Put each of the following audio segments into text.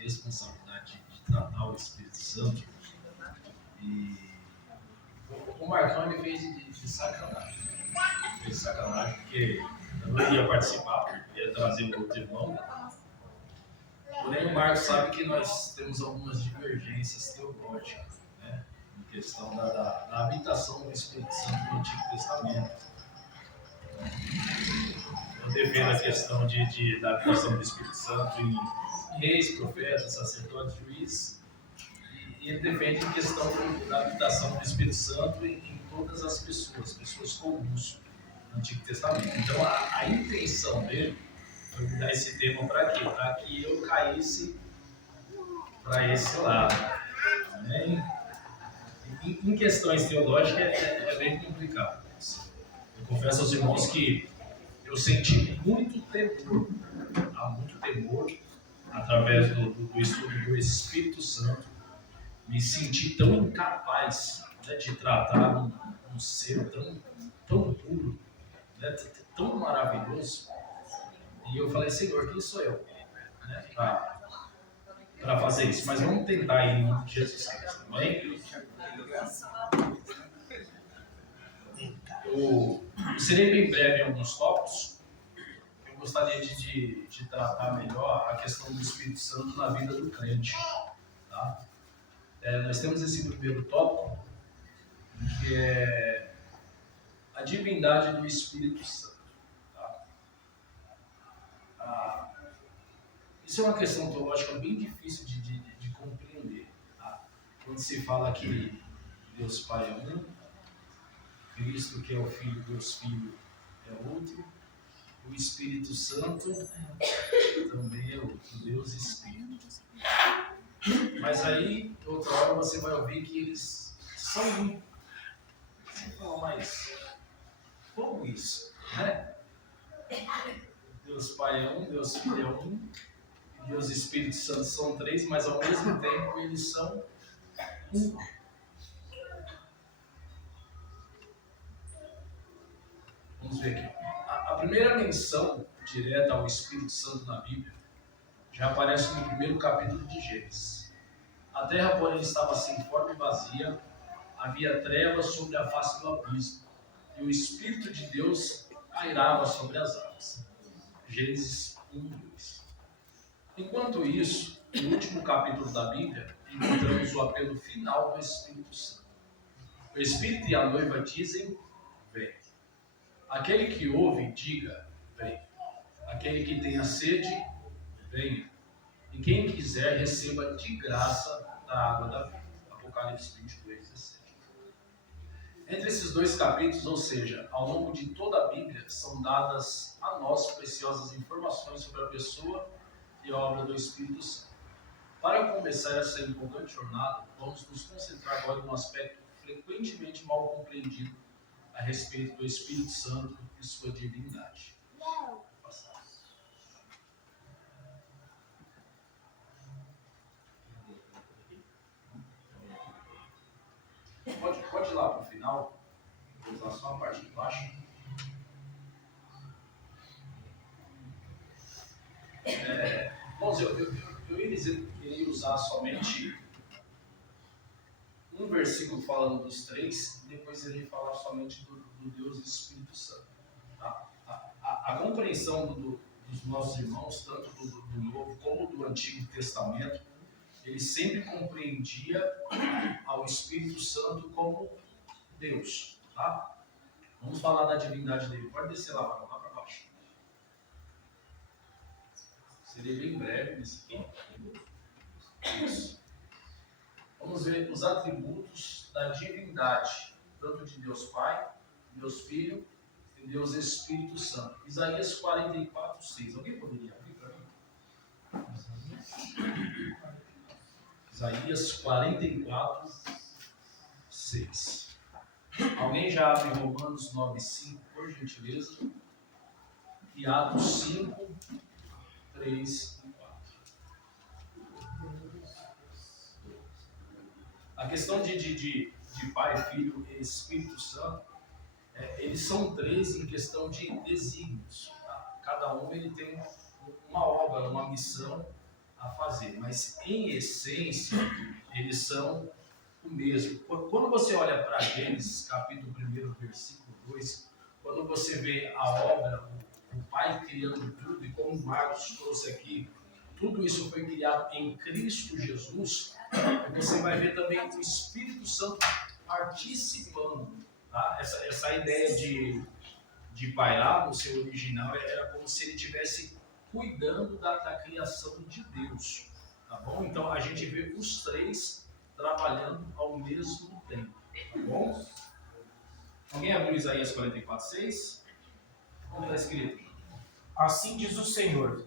responsabilidade de tratar o Espírito Santo. E o Marcão ele fez de sacanagem. Fez de sacanagem porque eu não ia participar, eu ia trazer o outro irmão. Porém, o Marcos sabe que nós temos algumas divergências teológicas, né? Em questão da habitação do Espírito Santo no Antigo Testamento. Eu defendo a questão da habitação do Espírito Santo em reis, profetas, sacerdotes, juízes. E ele defende a questão da habitação do Espírito Santo em todas as pessoas comuns no Antigo Testamento. Então, a intenção dele foi me dar esse tema para quê? Para que eu caísse para esse lado. Né? Em questões teológicas é bem complicado. Eu confesso aos irmãos que eu senti muito temor, através do estudo do Espírito Santo, me senti tão incapaz, né, de tratar um ser tão puro, né, tão maravilhoso. E eu falei, Senhor, quem sou eu, né, para fazer isso? Mas vamos tentar em nome de Jesus Cristo. Amém? Eu serei bem breve em alguns tópicos. Eu gostaria de tratar melhor a questão do Espírito Santo na vida do crente. Tá? Nós temos esse primeiro tópico, que é a divindade do Espírito Santo. Tá? Isso é uma questão teológica bem difícil de compreender. Tá? Quando se fala que Deus Pai é um, Cristo, que é o Filho, Deus Filho, é outro, o Espírito Santo também é outro, Deus Espírito. Mas aí, outra hora, você vai ouvir que eles são um. Você fala, mas como isso? Né? Deus Pai é um, Deus Filho é um, Deus Espírito Santo são três, mas ao mesmo tempo eles são um. Vamos ver aqui. A primeira menção direta ao Espírito Santo na Bíblia já aparece no primeiro capítulo de Gênesis. A terra, porém, estava sem forma e vazia, havia trevas sobre a face do abismo, e o Espírito de Deus pairava sobre as águas. Gênesis 1:2. Enquanto isso, no último capítulo da Bíblia, encontramos o apelo final do Espírito Santo. O Espírito e a noiva dizem, vem. Aquele que ouve, diga, vem. Aquele que tenha sede, venha. E quem quiser, receba de graça da água da vida. Apocalipse 22:17. Entre esses dois capítulos, ou seja, ao longo de toda a Bíblia, são dadas a nós preciosas informações sobre a pessoa e a obra do Espírito Santo. Para começar essa empolgante jornada, vamos nos concentrar agora em um aspecto frequentemente mal compreendido a respeito do Espírito Santo e sua divindade. Pode ir lá para o final, vou usar só a parte de baixo. Bom, eu iria usar somente um versículo falando dos três, e depois irei falar somente do Deus e Espírito Santo. Tá? A compreensão dos nossos irmãos, tanto do Novo como do Antigo Testamento, ele sempre compreendia ao Espírito Santo como Deus. Tá? Vamos falar da divindade dele. Pode descer lá para baixo. Serei bem breve nesse aqui. Isso. Vamos ver os atributos da divindade, tanto de Deus Pai, Deus Filho e Deus Espírito Santo. Isaías 44:6. Alguém poderia abrir para mim? Isaías 44:6. Alguém já abre Romanos 9:5, por gentileza? E Atos 5:3 e 4. A questão de Pai, Filho e Espírito Santo, eles são três em questão de desígnios. Tá? Cada um ele tem uma obra, uma missão a fazer, mas em essência eles são o mesmo. Quando você olha para Gênesis, capítulo 1, versículo 2, quando você vê a obra, o Pai criando tudo, e como o Marcos trouxe aqui, tudo isso foi criado em Cristo Jesus, você vai ver também o Espírito Santo participando. Tá? Essa ideia de Pai lá, no seu original, era como se ele estivesse cuidando da criação de Deus. Tá bom? Então a gente vê os três trabalhando ao mesmo tempo. Tá bom? Alguém abriu Isaías 44:6? Como está escrito? Assim diz o Senhor,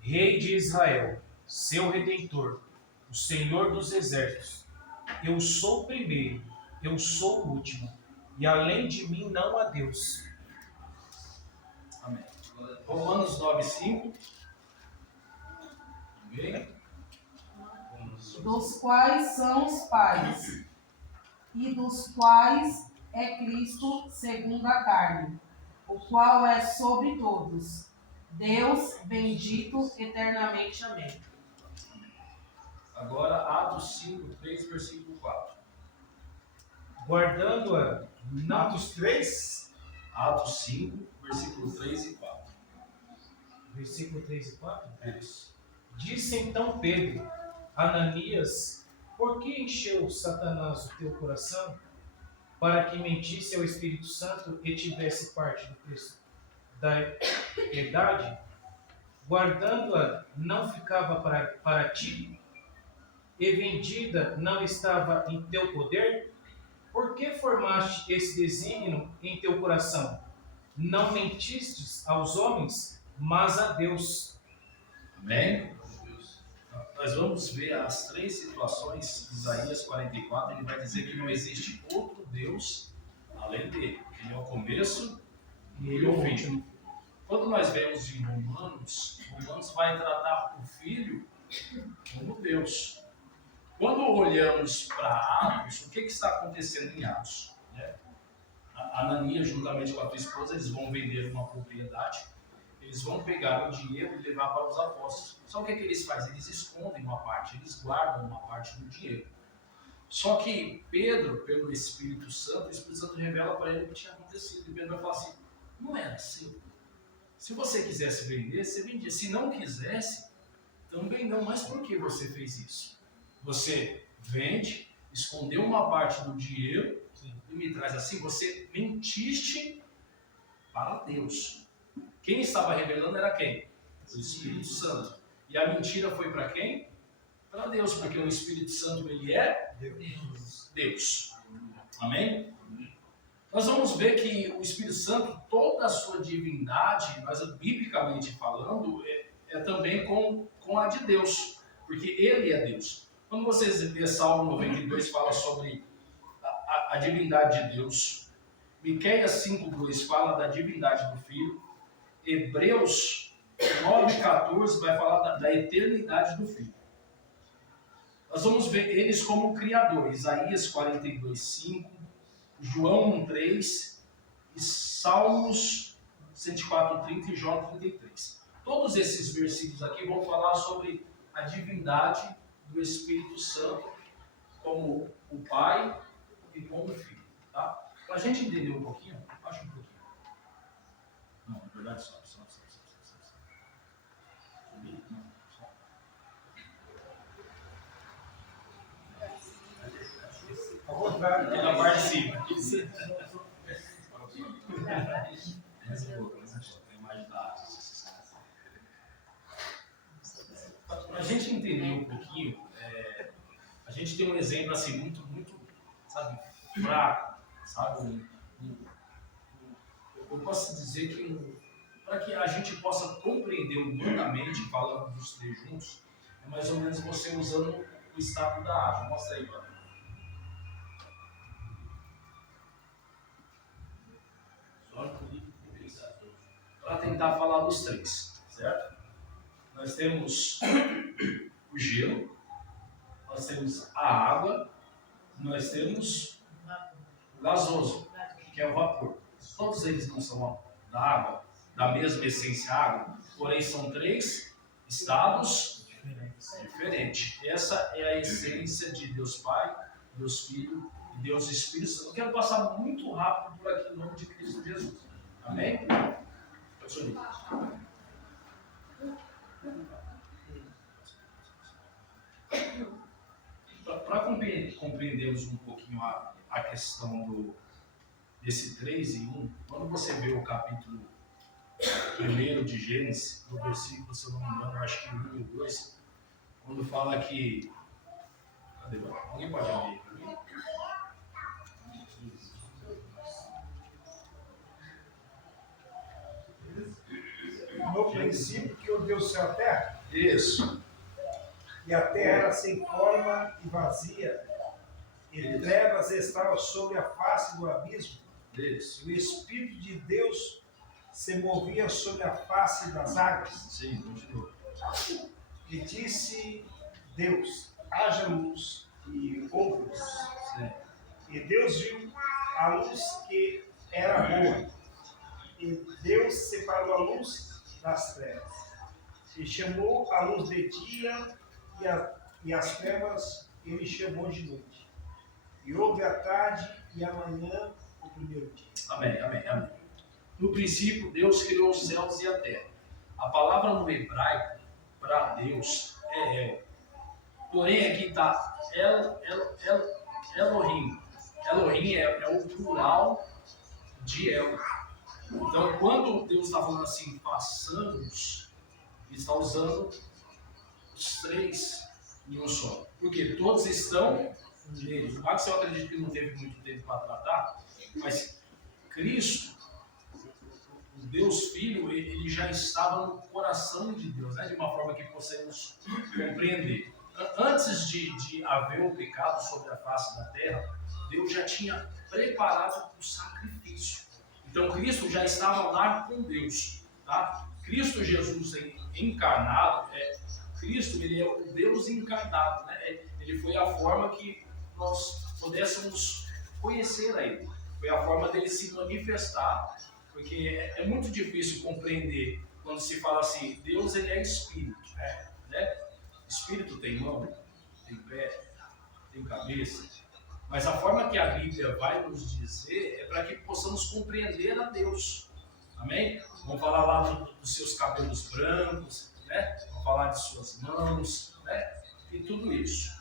Rei de Israel, seu Redentor, o Senhor dos Exércitos. Eu sou o primeiro, eu sou o último, e além de mim não há Deus. Amém. Romanos 9:5. Amém? Dos quais são os pais, e dos quais é Cristo segundo a carne, o qual é sobre todos, Deus bendito eternamente. Amém. Agora, Atos 5:3, versículo 4. Guardando-a, não dos três, Atos 5, versículo 3 e 4. versículo 3 e 4. Isso. Disse então Pedro, Ananias, por que encheu Satanás o teu coração? Para que mentisse ao Espírito Santo e tivesse parte do preço da piedade? Guardando-a não ficava para ti? E vendida não estava em teu poder? Por que formaste esse desígnio em teu coração? Não mentistes aos homens, mas a Deus. Amém? Nós vamos ver as três situações de Isaías 44. Ele vai dizer que não existe outro Deus além dele. Ele é o começo e o fim. Quando nós vemos em Romanos vai tratar o Filho como Deus. Quando olhamos para Atos, o que está acontecendo em Atos? Ananias, juntamente com a tua esposa, eles vão vender uma propriedade, eles vão pegar o dinheiro e levar para os apóstolos. Só que eles fazem? Eles escondem uma parte, eles guardam uma parte do dinheiro. Só que Pedro, pelo Espírito Santo, o Espírito Santo revela para ele o que tinha acontecido. E Pedro vai falar assim, não era assim. Se você quisesse vender, você vendia. Se não quisesse, também não. Mas por que você fez isso? Você vende, escondeu uma parte do dinheiro e me traz assim. Você mentiste para Deus. Quem estava revelando era quem? O Espírito Santo. E a mentira foi para quem? Para Deus, porque o Espírito Santo ele é Deus. Amém? Nós vamos ver que o Espírito Santo, toda a sua divindade, mas biblicamente falando, é também com a de Deus, porque ele é Deus. Quando vocês lêem Salmo 92, fala sobre a divindade de Deus. Miqueias 5:2 fala da divindade do Filho. Hebreus 9:14 vai falar da eternidade do Filho. Nós vamos ver eles como Criador. Isaías 42:5, João 1:3 e Salmos 104:30 e Jó 33. Todos esses versículos aqui vão falar sobre a divindade do Espírito Santo como o Pai e como o Filho. Tá? Para a gente entender um pouquinho, baixa um pouquinho. Não, na verdade, só. Ao contrário, Aqui na parte de cima. Para a gente entender um pouquinho, a gente tem um exemplo assim muito, sabe, fraco, sabe? Eu posso dizer que para que a gente possa compreender humanamente, falando dos três juntos, é mais ou menos você usando o estado da água. Mostra aí, para tentar falar dos três, certo? Nós temos o gelo, nós temos a água, nós temos o gasoso, que é o vapor. Todos eles não são da água, da mesma essência água, porém são três estados Diferente. Essa é a essência de Deus Pai, Deus Filho e Deus Espírito Santo. Eu quero passar muito rápido por aqui em nome de Cristo Jesus. Amém? Para compreendermos um pouquinho a questão desse 3 em 1, quando você vê o capítulo 1 de Gênesis, no versículo, se eu não me engano, acho que 1 e 2, quando fala que... Cadê? Alguém pode abrir para mim? No princípio que Deus céu e a terra. Isso. E a terra era sem forma e vazia, e trevas estavam sobre a face do abismo. Isso. E o Espírito de Deus se movia sobre a face das águas. Sim, continua. E disse Deus: haja luz, e houve luz. Sim. E Deus viu a luz que era boa. E Deus separou a luz das trevas. E chamou a luz de dia e as trevas ele chamou de noite. E houve a tarde e a manhã o primeiro dia. Amém, amém, amém. No princípio, Deus criou os céus e a terra. A palavra no hebraico para Deus é El. Porém, aqui está Elohim. Elohim é o plural de El. Então, quando Deus está falando assim, façamos, Ele está usando os 3 em um só. Porque todos estão nele. Claro que eu acredito que não teve muito tempo para tratar, mas Cristo, o Deus Filho, ele já estava no coração de Deus, né? De uma forma que possamos compreender. Antes de haver o pecado sobre a face da terra, Deus já tinha preparado o sacrifício. Então Cristo já estava lá com Deus, tá? Cristo Jesus encarnado, Cristo ele é o Deus encarnado, né? Ele foi a forma que nós pudéssemos conhecer a Ele. Foi a forma dele se manifestar, porque é muito difícil compreender quando se fala assim, Deus ele é Espírito, né? Espírito tem mão, tem pé, tem cabeça, mas a forma que a Bíblia vai nos dizer é para que possamos compreender a Deus, amém? Vamos falar lá dos seus cabelos brancos, né? Vamos falar de suas mãos, né? E tudo isso.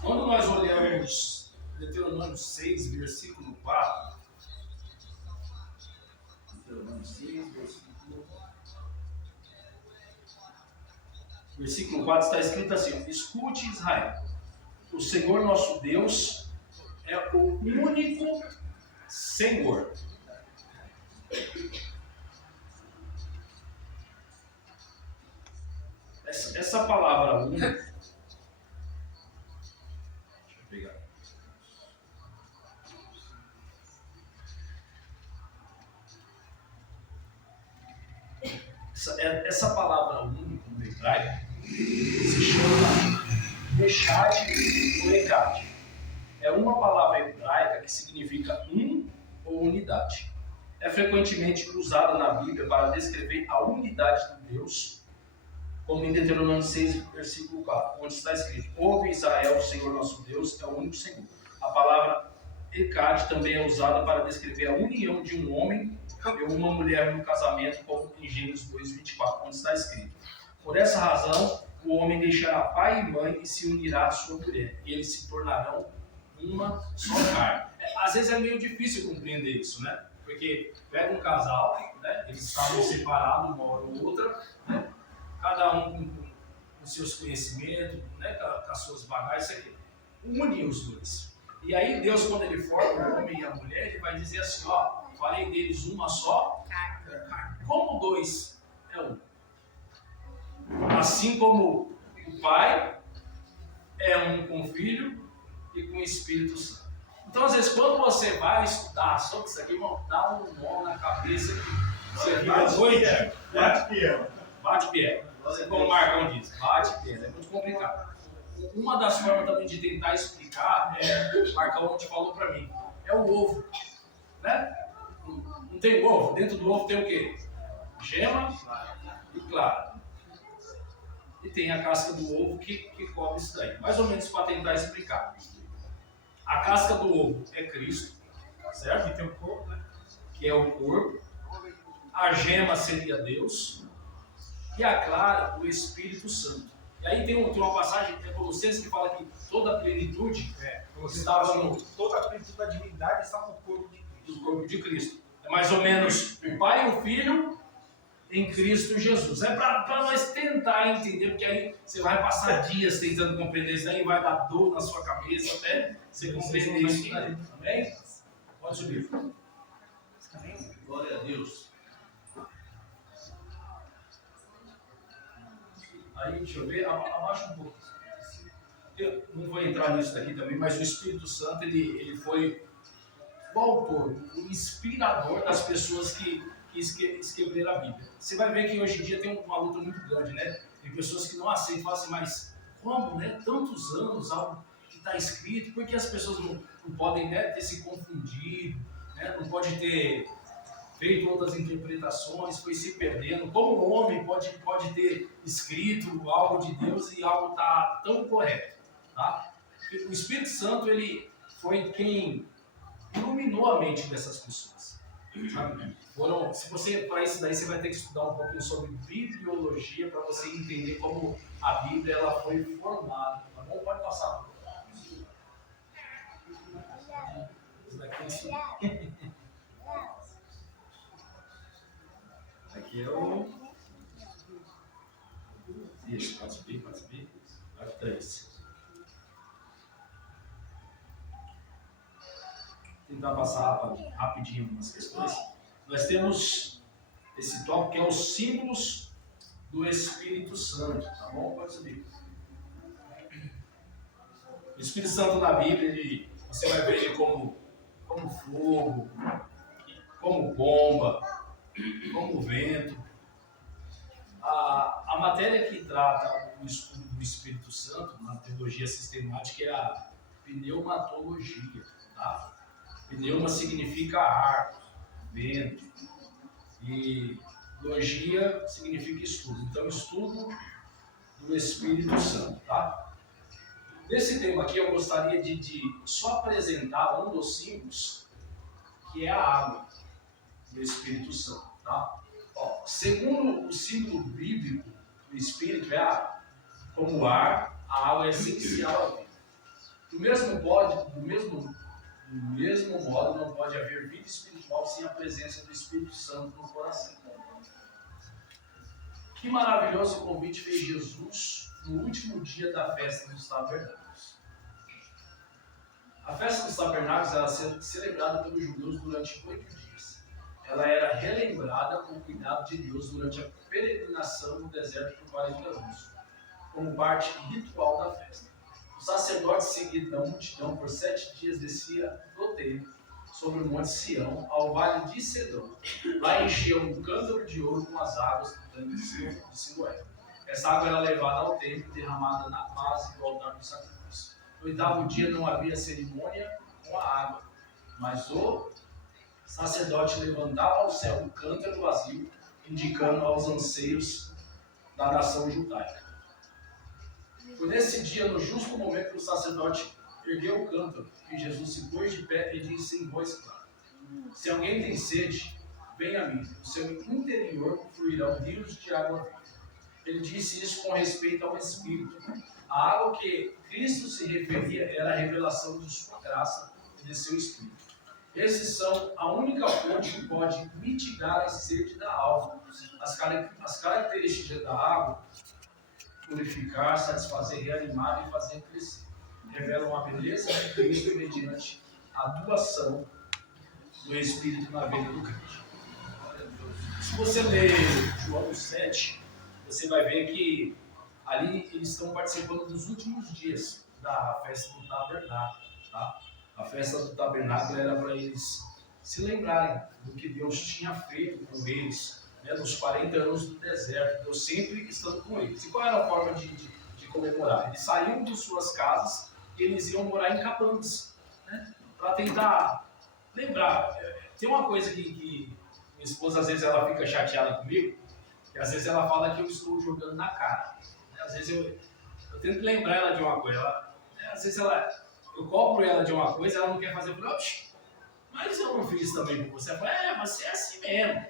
Quando nós olhamos Deuteronômio 6, versículo 4, Deuteronômio 6, versículo 4 está escrito assim: escute, Israel, o Senhor nosso Deus é o único Senhor. Essa palavra única, deixa eu pegar. Essa palavra única no hebraico se chama Echad ou Echad. É uma palavra hebraica que significa um ou unidade. É frequentemente usada na Bíblia para descrever a unidade de Deus, como em Deuteronômio 6, versículo 4, onde está escrito: ouve Israel, o Senhor nosso Deus é o único Senhor. A palavra Echad também é usada para descrever a união de um homem e uma mulher no casamento, como em Gênesis 2, 24, onde está escrito: por essa razão, o homem deixará pai e mãe e se unirá à sua mulher, e eles se tornarão uma só carne. Às vezes é meio difícil compreender isso, né? Porque pega um casal, né? Eles estavam separados uma hora ou outra, né? Cada um com seus conhecimentos, né? Com as suas bagagens, une os dois. E aí Deus, quando ele forma o homem e a mulher, ele vai dizer assim, ó, farei deles uma só carne. Como dois é um. Assim como o Pai é um com o Filho e com o Espírito Santo. Então, às vezes, quando você vai estudar sobre isso aqui, vão dar um nó na cabeça que você fica doidinho. Bate piela. Como o Marcão diz, bate piela. É muito complicado. Uma das formas também de tentar explicar, o Marcão te falou para mim, é o ovo. Né? Não tem ovo? Dentro do ovo tem o quê? Gema e clara. e tem a casca do ovo que cobre isso daí. Mais ou menos para tentar explicar. A casca do ovo é Cristo, certo? Que tem o corpo, né? Que é o corpo. A gema seria Deus. E a clara, o Espírito Santo. E aí tem uma passagem em Colossenses que fala que toda a plenitude Você estava estava no toda a plenitude da divindade está no corpo de Cristo. do corpo de Cristo. É mais ou menos o Pai e o Filho em Cristo Jesus. É para nós tentar entender, porque aí você vai passar dias tentando compreender isso aí, vai dar dor na sua cabeça até você compreender isso daí. Amém? Pode subir. Glória a Deus. Aí, deixa eu ver, abaixa um pouco. Eu não vou entrar nisso daqui também, mas o Espírito Santo, ele foi o autor, o inspirador das pessoas que escreveram a Bíblia. Você vai ver que hoje em dia tem uma luta muito grande, né? Tem pessoas que não aceitam, falam assim, mas como, né? Tantos anos, algo que está escrito, por que as pessoas não podem, né, ter se confundido, né? Não pode ter feito outras interpretações, foi se perdendo. Como o homem pode ter escrito algo de Deus e algo está tão correto, tá? O Espírito Santo, ele foi quem iluminou a mente dessas pessoas. Sabe? Se você, para isso daí, você vai ter que estudar um pouquinho sobre bibliologia para você entender como a Bíblia ela foi formada. Tá bom? Pode passar. Isso daqui aqui é o. Isso, pode subir. Aqui está esse. Tentar passar rapidinho algumas questões. Nós temos esse tópico que é os símbolos do Espírito Santo, tá bom? Pode subir. O Espírito Santo na Bíblia, você vai ver ele como fogo, como bomba, como vento. A matéria que trata o estudo do Espírito Santo na teologia sistemática é a pneumatologia, tá? Pneuma significa ar, vento, e logia significa estudo. Então, estudo do Espírito Santo, tá? Nesse tema aqui, eu gostaria de só apresentar um dos símbolos, que é a água do Espírito Santo, tá? Ó, segundo o símbolo bíblico do Espírito, é a água. Como o ar, a água é essencial à vida. Do mesmo modo, não pode haver vida espiritual sem a presença do Espírito Santo no coração. Que maravilhoso convite fez Jesus no último dia da festa dos tabernáculos. A festa dos tabernáculos era celebrada pelos judeus durante 8 dias. Ela era relembrada com o cuidado de Deus durante a peregrinação no deserto por 40 anos, como parte ritual da festa. O sacerdote, seguido da multidão, por 7 dias descia do templo, sobre o monte Sião, ao vale de Cedron. Lá enchia um cântaro de ouro com as águas do tanque de Siloé. Essa água era levada ao templo, derramada na base do altar do sacrifício. No 8º dia não havia cerimônia com a água, mas o sacerdote levantava ao céu um cântaro vazio, indicando aos anseios da nação judaica. Foi nesse dia, no justo momento, que o sacerdote ergueu o cântaro, e Jesus se pôs de pé e disse em voz clara: se alguém tem sede, venha a mim, do seu interior fluirão rios de água viva. Ele disse isso com respeito ao Espírito. A água que Cristo se referia era a revelação de sua graça e de seu Espírito. Esses são a única fonte que pode mitigar a sede da alma. As características da água: purificar, satisfazer, reanimar e fazer crescer. Revelam a beleza de Cristo mediante a doação do Espírito na vida do crente. Se você ler João 7, você vai ver que ali eles estão participando dos últimos dias da festa do tabernáculo. Tá? A festa do tabernáculo era para eles se lembrarem do que Deus tinha feito com eles, né, nos 40 anos do deserto, Deus sempre estando com eles. E qual era a forma de comemorar? Eles saíam de suas casas e eles iam morar em cabanas, né, para tentar lembrar. Tem uma coisa que minha esposa às vezes ela fica chateada comigo, que às vezes ela fala que eu estou jogando na cara. Às vezes eu tento lembrar ela de uma coisa. Às vezes eu cobro ela de uma coisa, ela não quer fazer. Eu falo, mas eu não fiz também com você. Ela fala, você é assim mesmo.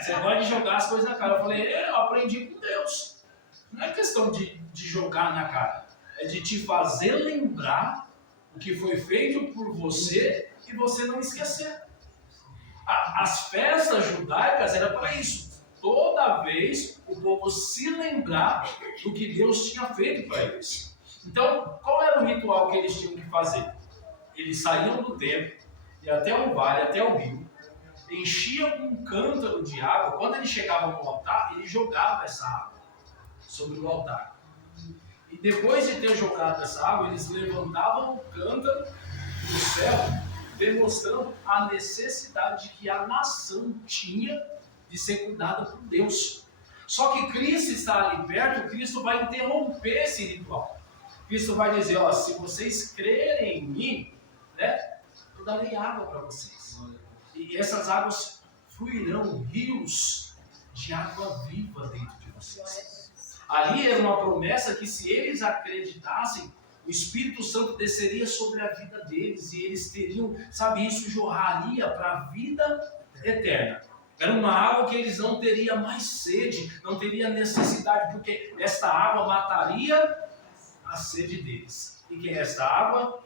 Você gosta de jogar as coisas na cara. Eu falei, eu aprendi com Deus. Não é questão de jogar na cara. É de te fazer lembrar o que foi feito por você e você não esquecer. As festas judaicas eram para isso. Toda vez o povo se lembrar do que Deus tinha feito para eles. Então, qual era o ritual que eles tinham que fazer? Eles saíam do templo, iam até o vale, até o rio, enchiam um cântaro de água. Quando eles chegavam no altar, ele jogava essa água sobre o altar. E depois de ter jogado essa água, eles levantavam o cântaro do céu, demonstrando a necessidade que a nação tinha de ser cuidada por Deus. Só que Cristo está ali perto, Cristo vai interromper esse ritual. Cristo vai dizer, se vocês crerem em mim, né, eu darei água para vocês. E essas águas fluirão rios de água viva dentro de vocês. Ali era uma promessa que se eles acreditassem, o Espírito Santo desceria sobre a vida deles e eles teriam, isso jorraria para a vida eterna. Era uma água que eles não teriam mais sede, não teriam necessidade, porque esta água mataria a sede deles. E quem é esta água?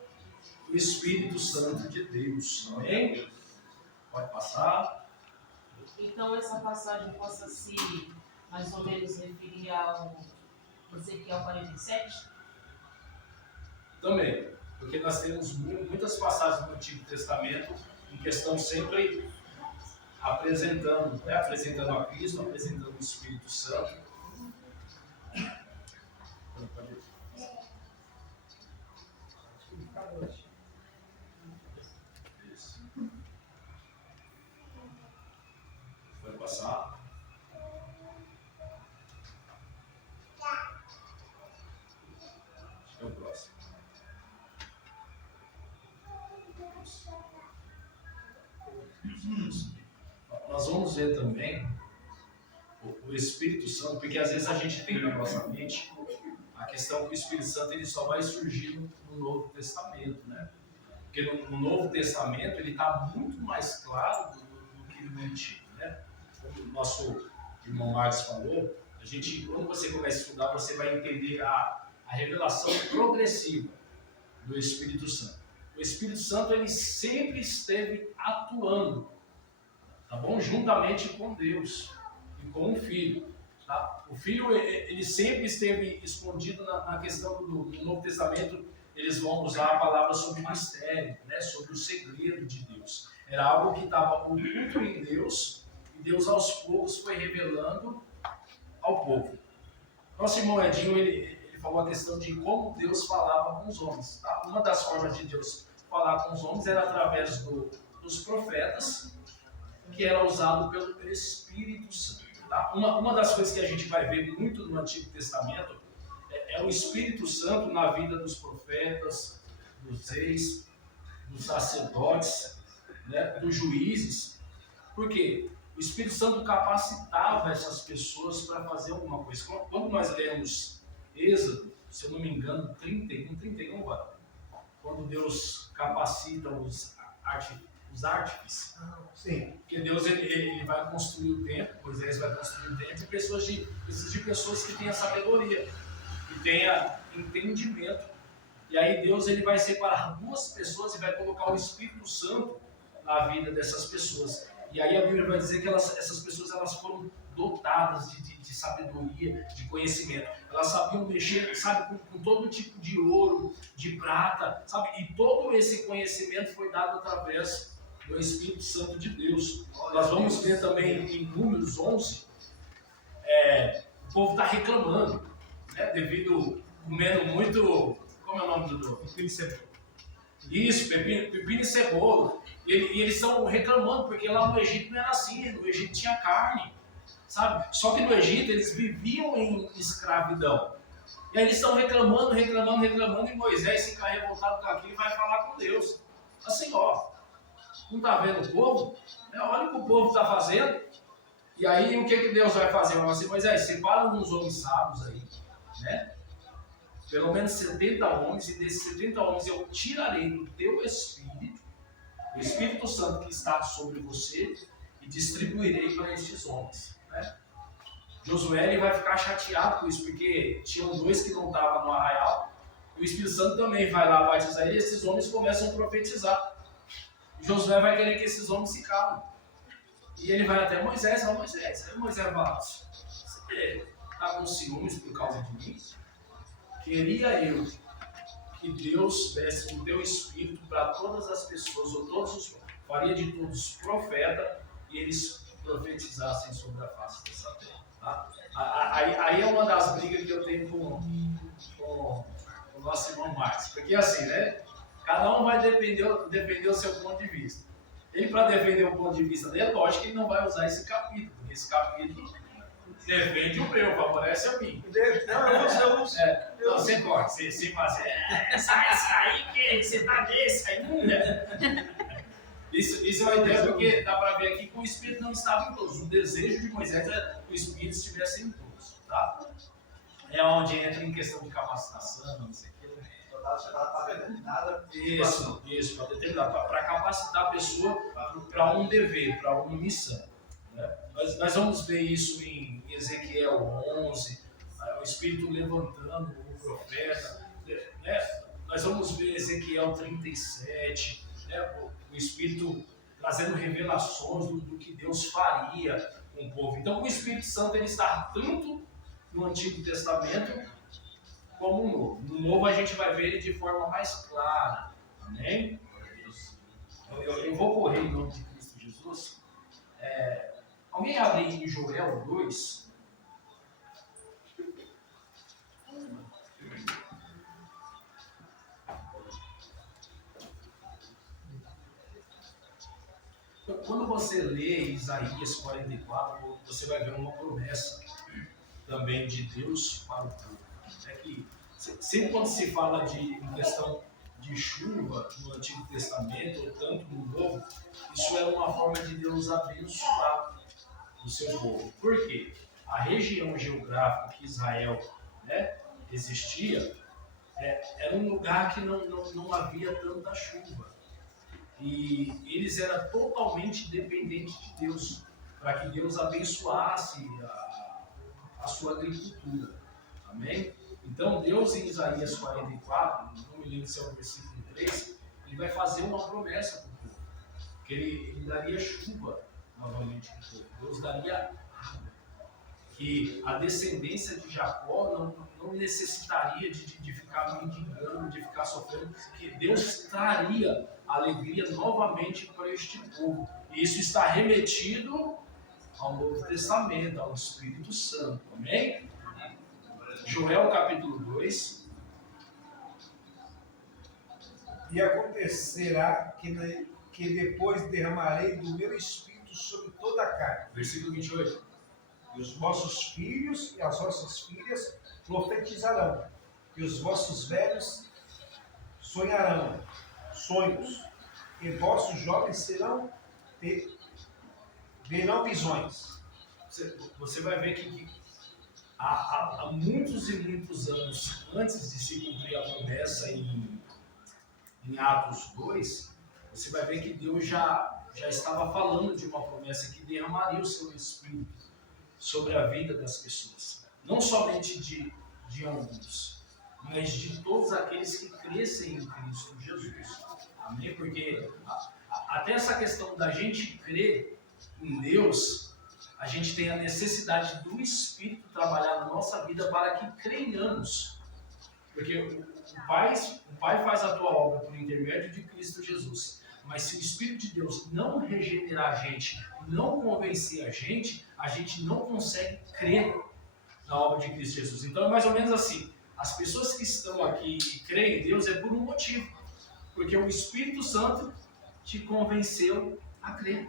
O Espírito Santo de Deus. Amém? Pode passar. Então essa passagem possa se mais ou menos referir ao Ezequiel 47? Também, porque nós temos muitas passagens do Antigo Testamento em questão sempre apresentando a Cristo, apresentando o Espírito Santo. Isso. Vai passar. Acho que é o próximo. Nós vamos ver também o Espírito Santo, porque às vezes a gente tem na nossa mente a questão que o Espírito Santo ele só vai surgir no Novo Testamento, né? Porque no Novo Testamento ele está muito mais claro do que no Antigo, né? Como o nosso irmão Marcos falou, quando você começa a estudar, você vai entender a revelação progressiva do Espírito Santo. O Espírito Santo ele sempre esteve atuando, tá bom? Juntamente com Deus e com o Filho. Tá? O Filho ele sempre esteve escondido na questão do Novo Testamento. Eles vão usar a palavra sobre o mistério, né? Sobre o segredo de Deus. Era algo que estava oculto em Deus e Deus aos poucos foi revelando ao povo. Nosso irmão Edinho ele falou a questão de como Deus falava com os homens. Tá? Uma das formas de Deus falar com os homens era através dos profetas, que era usado pelo Espírito Santo. Tá? Uma das coisas que a gente vai ver muito no Antigo Testamento é o Espírito Santo na vida dos profetas, dos reis, dos sacerdotes, né, dos juízes. Por quê? O Espírito Santo capacitava essas pessoas para fazer alguma coisa. Quando nós lemos Êxodo, se eu não me engano, 31, quando Deus capacita os artífices. Sim. Porque Deus ele vai construir o templo, Moisés vai construir o templo, e precisa de pessoas que tenham sabedoria, que tenham entendimento. E aí Deus ele vai separar duas pessoas e vai colocar o Espírito Santo na vida dessas pessoas. E aí a Bíblia vai dizer que essas pessoas elas foram dotadas de sabedoria, de conhecimento. Elas sabiam mexer, com todo tipo de ouro, de prata, e todo esse conhecimento foi dado através do Espírito Santo de Deus. Nós vamos ver também em Números 11, o povo está reclamando, né, devido comendo muito, como é o nome do pepino e cebola? Isso, pepino e cebola. E eles estão reclamando, porque lá no Egito não era assim, no Egito tinha carne, Só que no Egito eles viviam em escravidão. E aí eles estão reclamando, e Moisés fica revoltado com aquilo e vai falar com Deus. Assim, não está vendo o povo? Olha o que o povo está fazendo. E aí o que Deus vai fazer? Vai assim, Moisés, separa uns homens sábios aí, né? Pelo menos 70 homens, e desses 70 homens eu tirarei do teu espírito, o Espírito Santo que está sobre você, e distribuirei para estes homens, né? Josué ele vai ficar chateado com isso, porque tinham 2 que não estavam no arraial, e o Espírito Santo também vai lá batizar, e esses homens começam a profetizar. E Josué vai querer que esses homens se calem. E ele vai até Moisés, ó Moisés. Aí Moisés fala, você está com ciúmes por causa de mim? Queria eu que Deus desse o teu espírito para todas as pessoas, ou faria de todos profeta, e eles profetizassem sobre a face dessa terra. Tá? Aí é uma das brigas que eu tenho com o nosso irmão Marcos. Porque assim, né? Cada um vai defender o seu ponto de vista. Ele, para defender o ponto de vista dele, lógico que ele não vai usar esse capítulo, porque esse capítulo defende o meu, favorece a mim. Não, Não, você pode, você fazer. Sai aí, que você tá desse, aí imunda. Isso é uma ideia, porque dá para ver aqui que o Espírito não estava em todos. O desejo de Moisés é que o Espírito estivesse em todos. Tá? É onde entra em questão de capacitação, não sei o que. Isso, para determinar, para capacitar a pessoa para um dever, para uma missão. Né? Nós vamos ver isso em Ezequiel 11, o Espírito levantando o profeta. Né? Nós vamos ver Ezequiel 37, né? O Espírito trazendo revelações do que Deus faria com o povo. Então, o Espírito Santo ele está tanto no Antigo Testamento como no Novo. No Novo a gente vai ver ele de forma mais clara. Amém? Eu vou correr em nome de Cristo Jesus. Alguém abre em Joel 2? Quando você lê Isaías 44, você vai ver uma promessa também de Deus para o povo. É que sempre quando se fala em questão de chuva no Antigo Testamento, ou tanto no Novo, isso era uma forma de Deus abençoar o seu povo. Por quê? A região geográfica que Israel, né, existia, era um lugar que não havia tanta chuva. E eles eram totalmente dependentes de Deus, para que Deus abençoasse a sua agricultura. Amém? Então Deus em Isaías 44, não me lembro se é o versículo 3, ele vai fazer uma promessa para o povo, que ele daria chuva novamente para o povo, Deus daria água, que a descendência de Jacó não necessitaria de ficar mendigando, de ficar sofrendo, que Deus traria alegria novamente para este povo. E isso está remetido ao Novo Testamento, ao Espírito Santo. Amém? Joel capítulo 2. E acontecerá que depois derramarei do meu espírito sobre toda a carne. Versículo 28. E os vossos filhos e as vossas filhas profetizarão. E os vossos velhos sonharão sonhos. E vossos jovens verão visões. Você vai ver que há muitos e muitos anos antes de se cumprir a promessa em Atos 2, você vai ver que Deus já estava falando de uma promessa que derramaria o seu Espírito sobre a vida das pessoas. Não somente de alguns, mas de todos aqueles que crescem em Cristo Jesus. Amém? Porque até essa questão da gente crer em Deus, a gente tem a necessidade do Espírito trabalhar na nossa vida para que creiamos. Porque o Pai faz a tua obra por intermédio de Cristo Jesus. Mas se o Espírito de Deus não regenerar a gente, não convencer a gente não consegue crer na obra de Cristo Jesus. Então é mais ou menos assim. As pessoas que estão aqui e creem em Deus é por um motivo. Porque o Espírito Santo te convenceu a crer.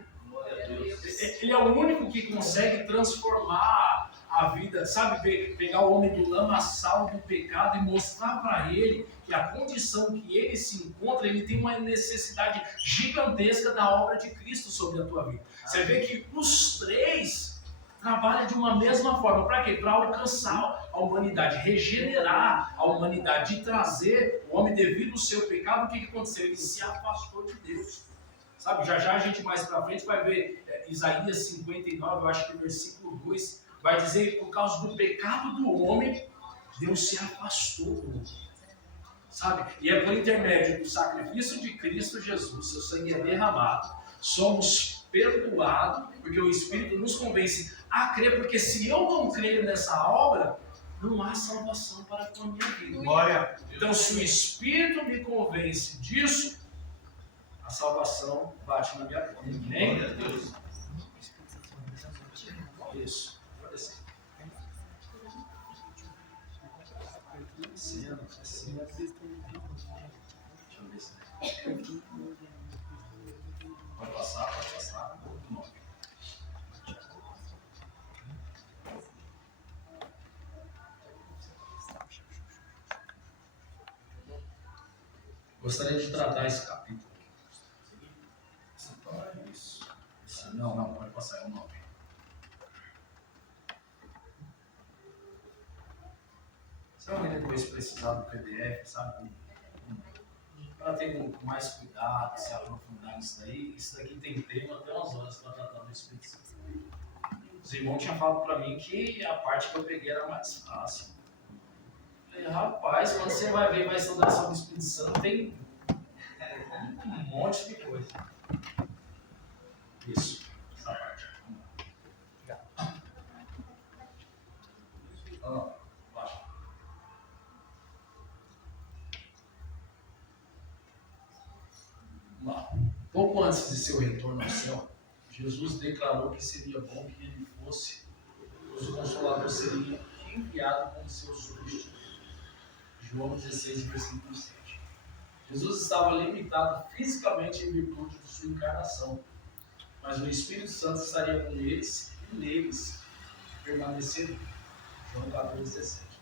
Ele é o único que consegue transformar a vida, sabe, pegar o homem do lamaçal do pecado e mostrar para ele que a condição que ele se encontra, ele tem uma necessidade gigantesca da obra de Cristo sobre a tua vida. Você vê que os três trabalham de uma mesma forma. Para quê? Para alcançar a humanidade, regenerar a humanidade, de trazer o homem devido ao seu pecado. O que aconteceu? Ele se afastou de Deus. Sabe, já já a gente mais para frente vai ver Isaías 59, eu acho que versículo 2, vai dizer que por causa do pecado do homem, Deus se afastou do homem. Sabe? E é por intermédio do sacrifício de Cristo Jesus, seu sangue é derramado, somos perdoados, porque o Espírito nos convence a crer, porque se eu não creio nessa obra, não há salvação para a minha vida. Glória. Então, se o Espírito me convence disso, a salvação bate na minha porta. Amém? Isso. Pode ser. Deixa eu ver se... Pode passar. Gostaria de tratar esse capítulo. Isso. Não, pode passar, é o 9. Se alguém depois precisar do PDF, sabe? Para ter com mais cuidado, se aprofundar nisso daí, isso daqui tem tema até umas horas para tratar do Espírito Santo. Os irmãos tinham falado para mim que a parte que eu peguei era mais fácil. Eu falei, rapaz, quando você vai ver, vai estudar sobre o Espírito Santo, tem um monte de coisa. Isso, essa parte. Vai. Vamos lá. Pouco antes de seu retorno ao céu, Jesus declarou que seria bom que ele fosse, pois o Consolador seria enviado como seu substituto. João 16, versículo 7. Jesus estava limitado fisicamente em virtude de sua encarnação, mas o Espírito Santo estaria com eles e neles permaneceria. João 14, 17.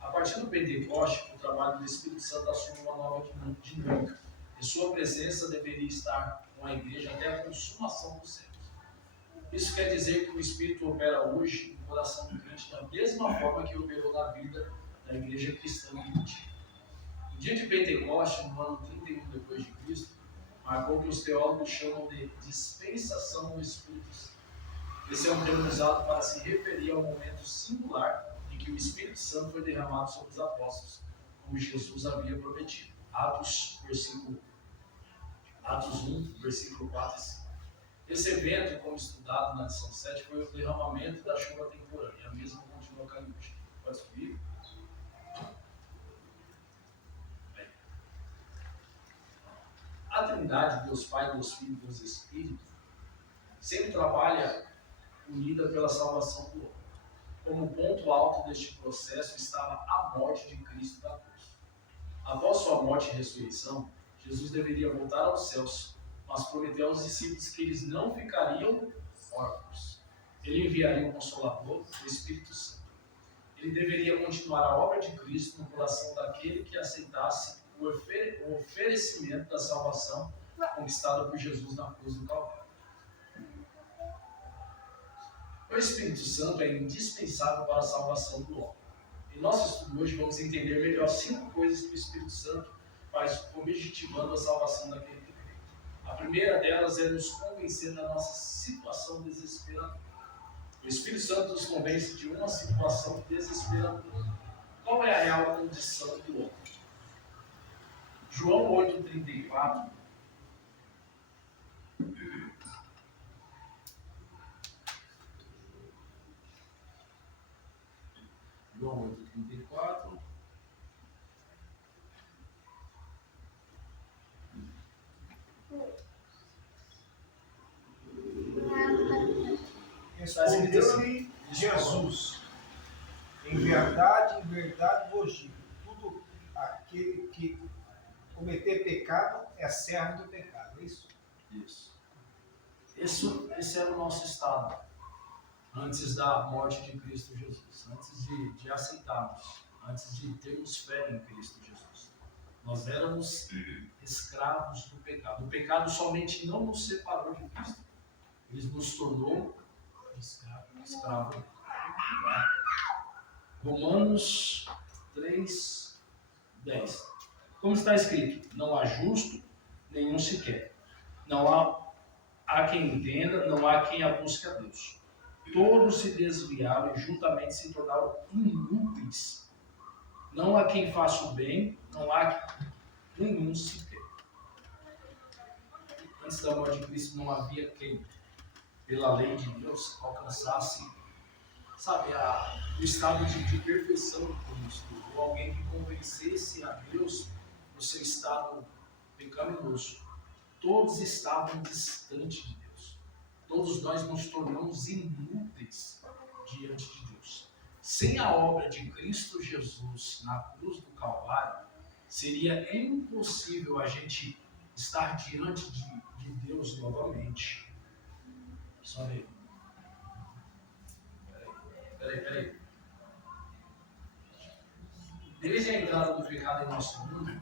A partir do Pentecoste, o trabalho do Espírito Santo assume uma nova dinâmica, e sua presença deveria estar com a igreja até a consumação dos séculos. Isso quer dizer que o Espírito opera hoje no coração do crente da mesma forma que operou na vida da igreja cristã primitiva. O dia de Pentecoste, no ano 31 depois de Cristo, marcou o que os teólogos chamam de dispensação do Espírito Santo. Esse é um termo usado para se referir ao momento singular em que o Espírito Santo foi derramado sobre os apóstolos, como Jesus havia prometido. Atos 1, versículo 4 e 5. Esse evento, como estudado na lição 7, foi o derramamento da chuva temporânea. A mesma continua caindo hoje. Pode subir? A Trindade, Deus Pai, Deus Filho e Deus Espírito, sempre trabalha unida pela salvação do homem. Como ponto alto deste processo estava a morte de Cristo da cruz. Após sua morte e ressurreição, Jesus deveria voltar aos céus, mas prometeu aos discípulos que eles não ficariam órfãos. Ele enviaria o Consolador, o Espírito Santo. Ele deveria continuar a obra de Cristo no coração daquele que aceitasse o oferecimento da salvação conquistada por Jesus na cruz do Calvário. O Espírito Santo é indispensável para a salvação do homem. Em nosso estudo hoje vamos entender melhor 5 coisas que o Espírito Santo faz objetivando a salvação daquele que crê. A primeira delas é nos convencer da nossa situação desesperadora. O Espírito Santo nos convence de uma situação desesperadora. Qual é a real condição do homem? João 8,34. João 8,34. Respondeu-lhe Jesus: em verdade vos digo, tudo aquele que cometer pecado é servo do pecado. É isso? Isso. Esse era o nosso estado antes da morte de Cristo Jesus, antes de aceitarmos, antes de termos fé em Cristo Jesus. Nós éramos escravos do pecado. O pecado somente não nos separou de Cristo, ele nos tornou escravo. Romanos 3, 10. Como está escrito, não há justo nenhum sequer. Não há quem entenda, não há quem a busque a Deus. Todos se desviaram e juntamente se tornaram inúteis. Não há quem faça o bem, não há nenhum sequer. Antes da morte de Cristo não havia quem, pela lei de Deus, alcançasse, sabe, o estado de perfeição de Cristo. Ou alguém que convencesse a Deus do seu estado pecaminoso. Todos estavam distantes de Deus. Todos nós nos tornamos inúteis diante de Deus. Sem a obra de Cristo Jesus na cruz do Calvário, seria impossível a gente estar diante de Deus novamente. Só ver. Peraí. Desde a entrada do pecado em nosso mundo,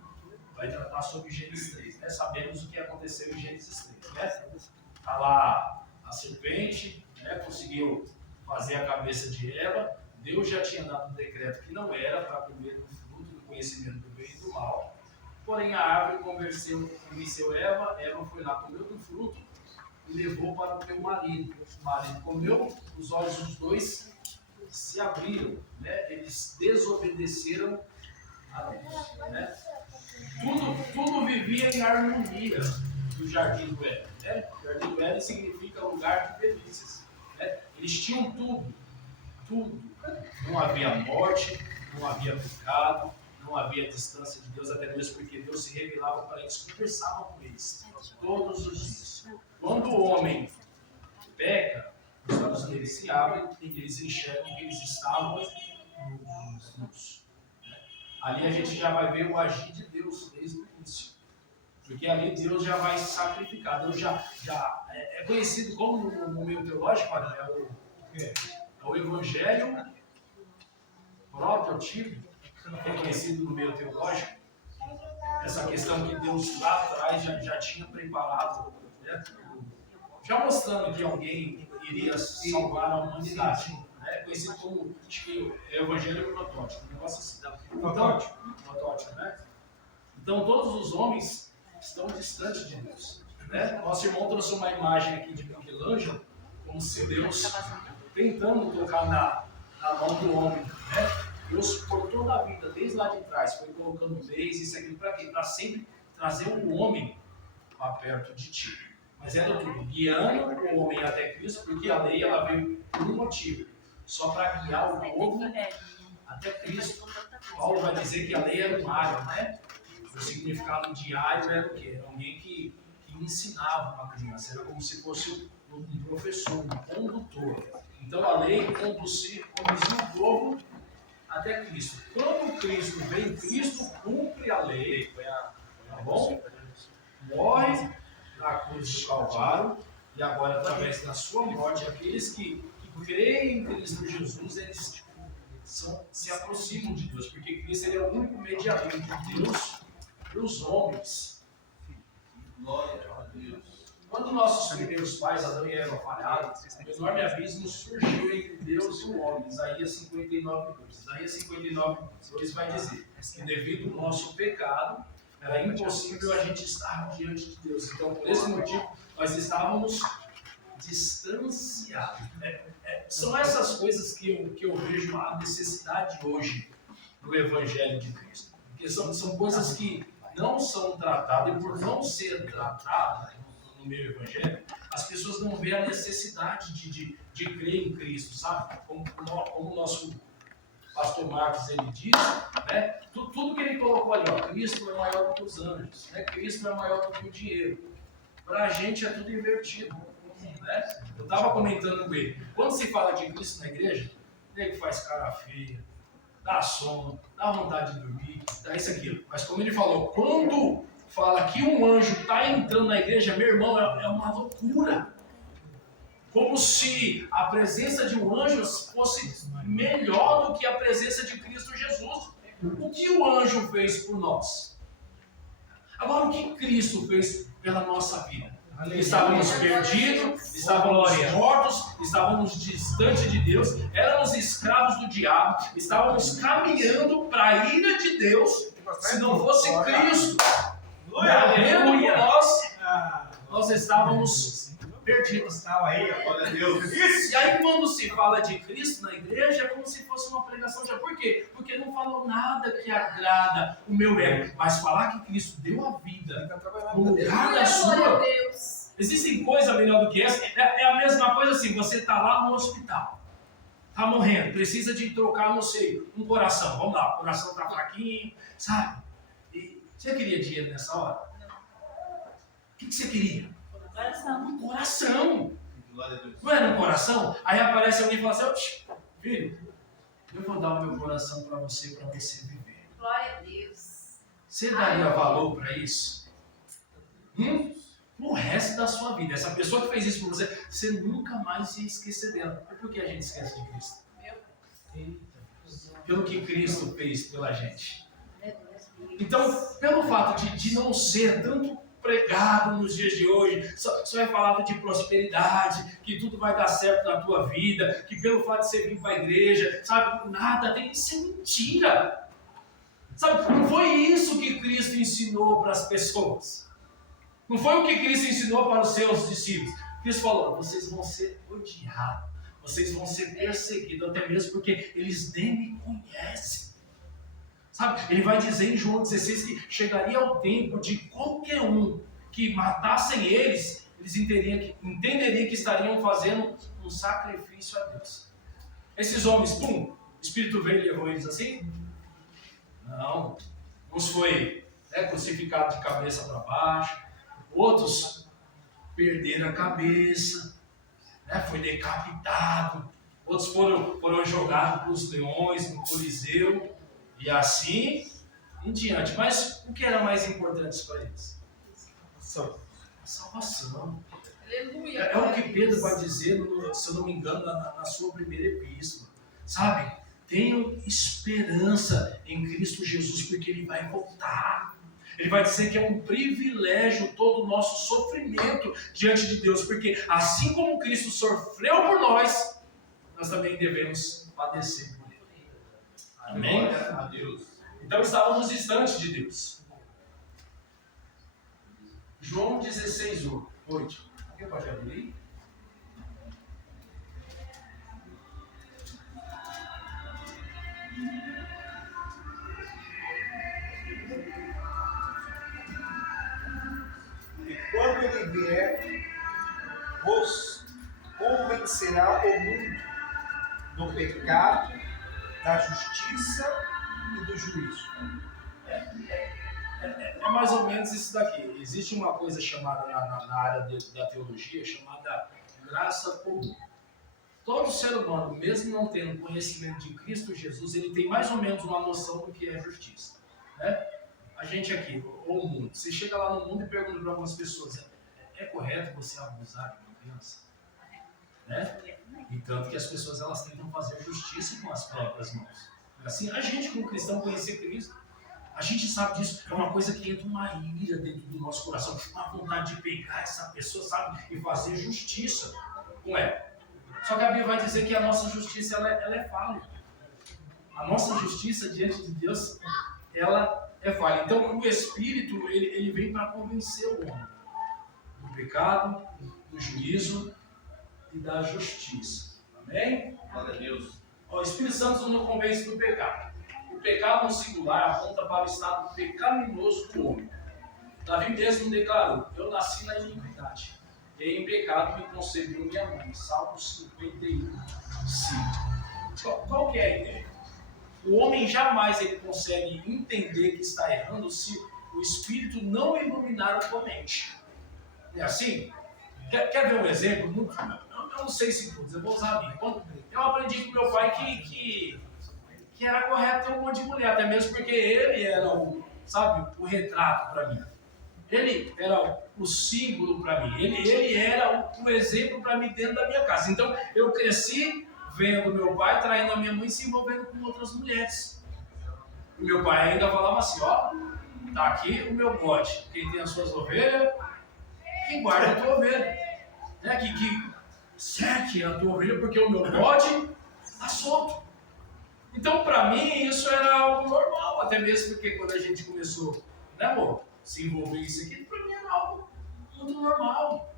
vai tratar sobre Gênesis 3, né? Sabemos o que aconteceu em Gênesis 3, né? Está lá a serpente, né? Conseguiu fazer a cabeça de Eva. Deus já tinha dado um decreto que não era para comer do fruto do conhecimento do bem e do mal. Porém, a árvore convenceu Eva. Eva foi lá, comeu do fruto e levou para o teu marido. O marido comeu, os olhos dos dois se abriram, né? Eles desobedeceram a Deus, né? Tudo vivia em harmonia no Jardim do Éden, né? O Jardim do Éden significa lugar de delícias, né? Eles tinham tudo. Não havia morte, não havia pecado, não havia distância de Deus, até mesmo porque Deus se revelava para eles, conversava com eles todos os dias. Quando o homem peca, os olhos deles se abrem e eles enxergam que eles estavam nus. Ali a gente já vai ver o agir de Deus desde o início. Porque ali Deus já vai sacrificar. Deus já é conhecido como no meio teológico, é o Evangelho protótipo, é conhecido no meio teológico. Essa questão que Deus lá atrás já tinha preparado, né? Já mostrando que alguém iria salvar a humanidade. É conhecido como, acho que é o Evangelho protótipo, um negócio assim. Protótipo, né? Então todos os homens estão distantes de Deus, né? Nosso irmão trouxe uma imagem aqui de Michelangelo, como se Deus tentando tocar na mão do homem, né? Deus por toda a vida, desde lá de trás, foi colocando leis, isso aqui para quê? Para sempre trazer o homem para perto de ti. Mas era tudo guiando o homem até Cristo, porque a lei ela veio por um motivo, só para guiar o povo até Cristo. Paulo vai dizer que a lei era um área, né? O significado diário era o quê? Era alguém que ensinava uma criança, era como se fosse um professor, um condutor. Então a lei conduziu o povo até Cristo. Quando Cristo vem, Cristo cumpre a lei, tá bom? Morre na cruz do Calvário, e agora, através da sua morte, aqueles que creem em Cristo Jesus, eles se aproximam de Deus, porque Cristo ele é o único mediador entre Deus e os homens. Glória a Deus. Quando nossos primeiros pais, Adão e Eva, falharam, um enorme abismo surgiu entre Deus e o homem. Isaías 59:2. Isaías 59:2 vai dizer que devido ao nosso pecado, era impossível a gente estar diante de Deus. Então, por esse motivo, nós estávamos distanciados. São essas coisas que eu vejo a necessidade hoje no Evangelho de Cristo. Porque são coisas que não são tratadas, e por não ser tratadas no meio evangélico, as pessoas não veem a necessidade de crer em Cristo, sabe? Como o nosso pastor Marcos ele diz, né? Tudo que ele colocou ali, ó, Cristo é maior do que os anjos, né? Cristo é maior do que o dinheiro. Para a gente é tudo invertido. Né? Eu estava comentando com ele, quando se fala de Cristo na igreja, o nego faz cara feia, dá sono, dá vontade de dormir, dá isso aquilo. Mas como ele falou, quando fala que um anjo está entrando na igreja, meu irmão, é uma loucura. Como se a presença de um anjo fosse melhor do que a presença de Cristo Jesus. O que o anjo fez por nós? Agora, o que Cristo fez pela nossa vida? Aleluia. Estávamos perdidos, estávamos Glória. mortos, estávamos distantes de Deus, éramos escravos do diabo, estávamos caminhando para a ira de Deus, se não fosse Cristo morrendo por nós, nós estávamos perdidos. Estava aí, glória a Deus. E aí quando se fala de Cristo na igreja, é como se fosse uma pregação já. Por quê? Porque não falou nada que agrada o meu ego, mas falar que Cristo deu a vida no lugar da sua. Existem coisas melhor do que essa. É a mesma coisa assim, você está lá no hospital, está morrendo, precisa de trocar, não sei, um coração. Vamos lá, o coração está fraquinho, sabe? E você queria dinheiro nessa hora? O que você queria? Um coração. Não era um coração? Aí aparece alguém e fala assim, filho, eu vou dar o meu coração para você viver. Glória a Deus. Você daria valor para isso? O resto da sua vida. Essa pessoa que fez isso por você, você nunca mais ia esquecer dela. Por que a gente esquece de Cristo? Pelo que Cristo fez pela gente. Então, pelo fato de não ser tanto pregado nos dias de hoje, só é falado de prosperidade, que tudo vai dar certo na tua vida, que pelo fato de você vir para a igreja, sabe, nada tem que ser mentira. Sabe, não foi isso que Cristo ensinou para as pessoas. Não foi o que Cristo ensinou para os seus discípulos. Cristo falou, vocês vão ser odiados, vocês vão ser perseguidos, até mesmo porque eles nem me conhecem. Sabe? Ele vai dizer em João 16 que chegaria o tempo de qualquer um que matassem eles entenderiam que estariam fazendo um sacrifício a Deus. Esses homens, o Espírito veio e levou eles assim? Não. Uns foi crucificado de cabeça para baixo, outros perderam a cabeça, foi decapitado, outros foram jogados para os leões no Coliseu, e assim em diante. Mas o que era mais importante para eles? A salvação. Aleluia. É o que Pedro vai dizer, se eu não me engano, na sua primeira epístola. Sabe? Tenham esperança em Cristo Jesus, porque Ele vai voltar. Ele vai dizer que é um privilégio todo o nosso sofrimento diante de Deus, porque assim como Cristo sofreu por nós, nós também devemos padecer por Ele. Amém? Glória a Deus. Então estávamos distantes de Deus. João 16, 8. Alguém pode abrir? E quando ele vier, vos convencerá o mundo do pecado, da justiça e do juízo. É mais ou menos isso daqui. Existe uma coisa chamada na área da teologia, chamada graça comum. Todo ser humano, mesmo não tendo conhecimento de Cristo Jesus, ele tem mais ou menos uma noção do que é justiça. Né? A gente aqui, ou o mundo, você chega lá no mundo e pergunta para algumas pessoas, é correto você abusar de uma criança? Né? E tanto que as pessoas elas tentam fazer justiça com as próprias mãos. Assim, a gente como cristão conhecer Cristo, a gente sabe disso, é uma coisa que entra uma ira dentro do nosso coração, uma vontade de pegar essa pessoa, sabe, e fazer justiça com ela. Só que a Bíblia vai dizer que a nossa justiça ela é falha. A nossa justiça diante de Deus, ela é falha. Então o Espírito, ele vem para convencer o homem do pecado, do juízo e da justiça. Amém? Glória a Deus. O Espírito Santo não convence do pecado. O pecado no singular aponta para o estado pecaminoso do homem. Davi mesmo declarou, eu nasci na iniquidade, e em pecado me concebeu minha mãe. Salmo 51, 5. Qual que é a ideia? O homem jamais ele consegue entender que está errando se o Espírito não iluminar a sua mente. É assim? Quer ver um exemplo? Eu não sei se todos, eu vou usar a mim. Eu aprendi com meu pai que era correto ter um monte de mulher, até mesmo porque ele era o retrato para mim. Ele era o símbolo para mim. Ele era o exemplo para mim dentro da minha casa. Então eu cresci vendo meu pai traindo a minha mãe e se envolvendo com outras mulheres. E meu pai ainda falava assim, ó, tá aqui o meu bode. Quem tem as suas ovelhas, que guarda a tua ovelha. Né? Que seque a tua ovelha, porque o meu bode está solto. Então, para mim, isso era algo normal, até mesmo porque quando a gente começou, né, amor, se envolver isso aqui, para mim era algo muito normal.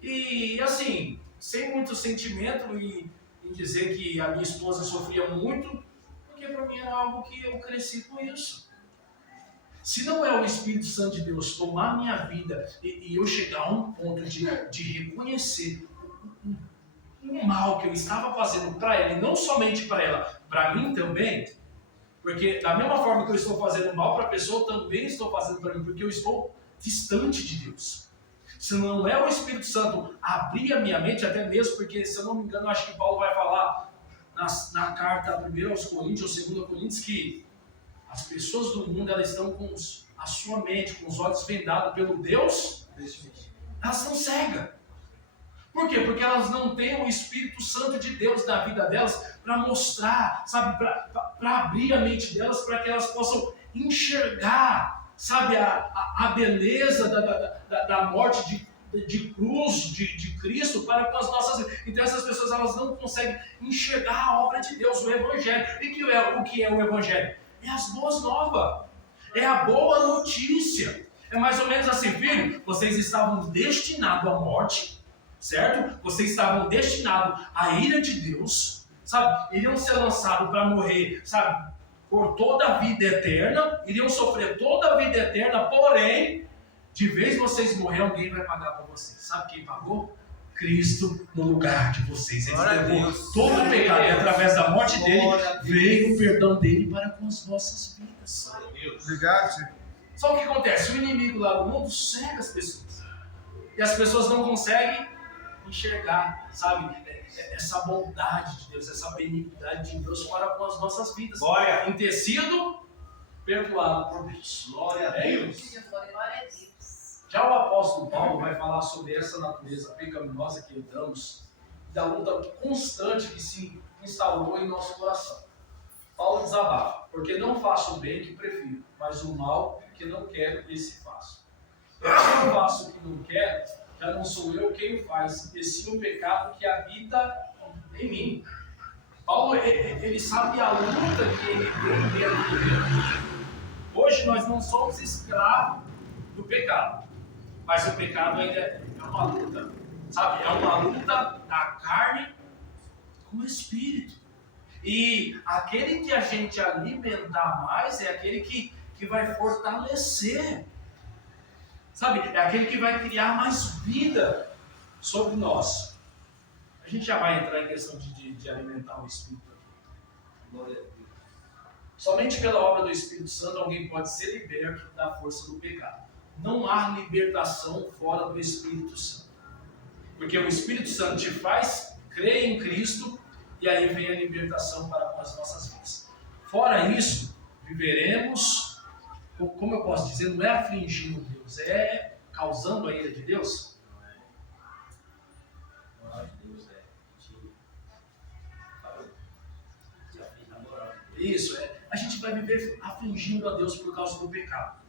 E, assim, sem muito sentimento em dizer que a minha esposa sofria muito, porque para mim era algo que eu cresci com isso. Se não é o Espírito Santo de Deus tomar minha vida e eu chegar a um ponto de reconhecer o mal que eu estava fazendo para ela, e não somente para ela, para mim também, porque da mesma forma que eu estou fazendo mal para a pessoa, também estou fazendo para mim, porque eu estou distante de Deus. Se não é o Espírito Santo abrir a minha mente, até mesmo porque, se eu não me engano, acho que Paulo vai falar na carta 1 aos Coríntios ou 2 Coríntios que as pessoas do mundo, elas estão com a sua mente, com os olhos vendados pelo Deus, elas estão cegas. Por quê? Porque elas não têm o Espírito Santo de Deus na vida delas para mostrar, sabe, para abrir a mente delas, para que elas possam enxergar, sabe, a beleza da morte de cruz de Cristo para com as nossas vidas. Então essas pessoas, elas não conseguem enxergar a obra de Deus, o Evangelho. E o que é o Evangelho? É as boas novas, é a boa notícia. É mais ou menos assim, filho, vocês estavam destinados à morte, certo? Vocês estavam destinados à ira de Deus, sabe? Iriam ser lançados para morrer, sabe? Por toda a vida eterna, iriam sofrer toda a vida eterna, porém, de vez vocês morrer, alguém vai pagar para vocês. Sabe quem pagou? Cristo no lugar de vocês. Ele levou todo o pecado e através da morte dele veio o perdão dele para com as vossas vidas. Obrigado, Senhor. Só o que acontece? O inimigo lá no mundo cega as pessoas. E as pessoas não conseguem enxergar, sabe, essa bondade de Deus, essa benignidade de Deus para com as nossas vidas. Glória. Em ter sido perdoado por Deus. Glória a Deus. Glória a Deus. Já o apóstolo Paulo vai falar sobre essa natureza pecaminosa que herdamos, da luta constante que se instaurou em nosso coração. Paulo desabafa, porque não faço o bem que prefiro, mas o mal que não quero, esse faço. Se eu faço o que não quero, já não sou eu quem o faz, e sim o pecado que habita em mim. Paulo, ele sabe a luta que ele tem dentro dele. Hoje nós não somos escravos do pecado, mas o pecado ainda é uma luta, sabe? É uma luta da carne com o espírito. E aquele que a gente alimentar mais é aquele que vai fortalecer, sabe? É aquele que vai criar mais vida sobre nós. A gente já vai entrar em questão de alimentar o espírito. Glória a Deus. Somente pela obra do Espírito Santo alguém pode ser liberto da força do pecado. Não há libertação fora do Espírito Santo. Porque o Espírito Santo te faz crer em Cristo e aí vem a libertação para as nossas vidas. Fora isso, viveremos, como eu posso dizer, não é afligindo Deus, é causando a ira de Deus. Isso, a gente vai viver afligindo a Deus por causa do pecado.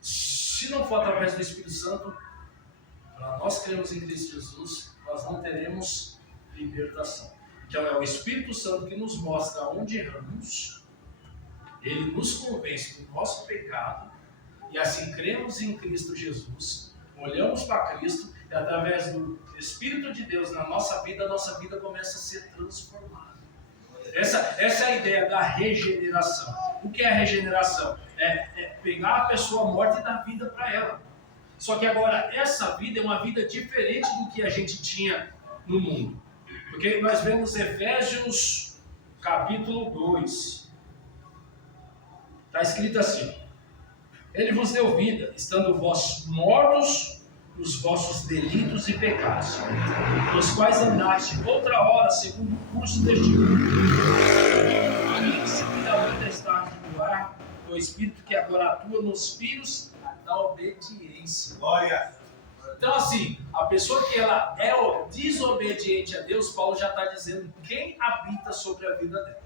Se não for através do Espírito Santo, para nós cremos em Cristo Jesus, nós não teremos libertação. Então é o Espírito Santo que nos mostra onde erramos, ele nos convence do nosso pecado, e assim cremos em Cristo Jesus, olhamos para Cristo, e através do Espírito de Deus na nossa vida começa a ser transformada. Essa é a ideia da regeneração. O que é a regeneração? É pegar a pessoa morta e dar vida para ela. Só que agora, essa vida é uma vida diferente do que a gente tinha no mundo. Porque nós vemos Efésios capítulo 2. Está escrito assim: Ele vos deu vida, estando vós mortos nos vossos delitos e pecados, nos quais andaste outra hora segundo o curso deste mundo, e seguidamente está no ar o Espírito que agora atua nos filhos da obediência. Glória. Então assim, a pessoa que ela é desobediente a Deus, Paulo já está dizendo quem habita sobre a vida dela.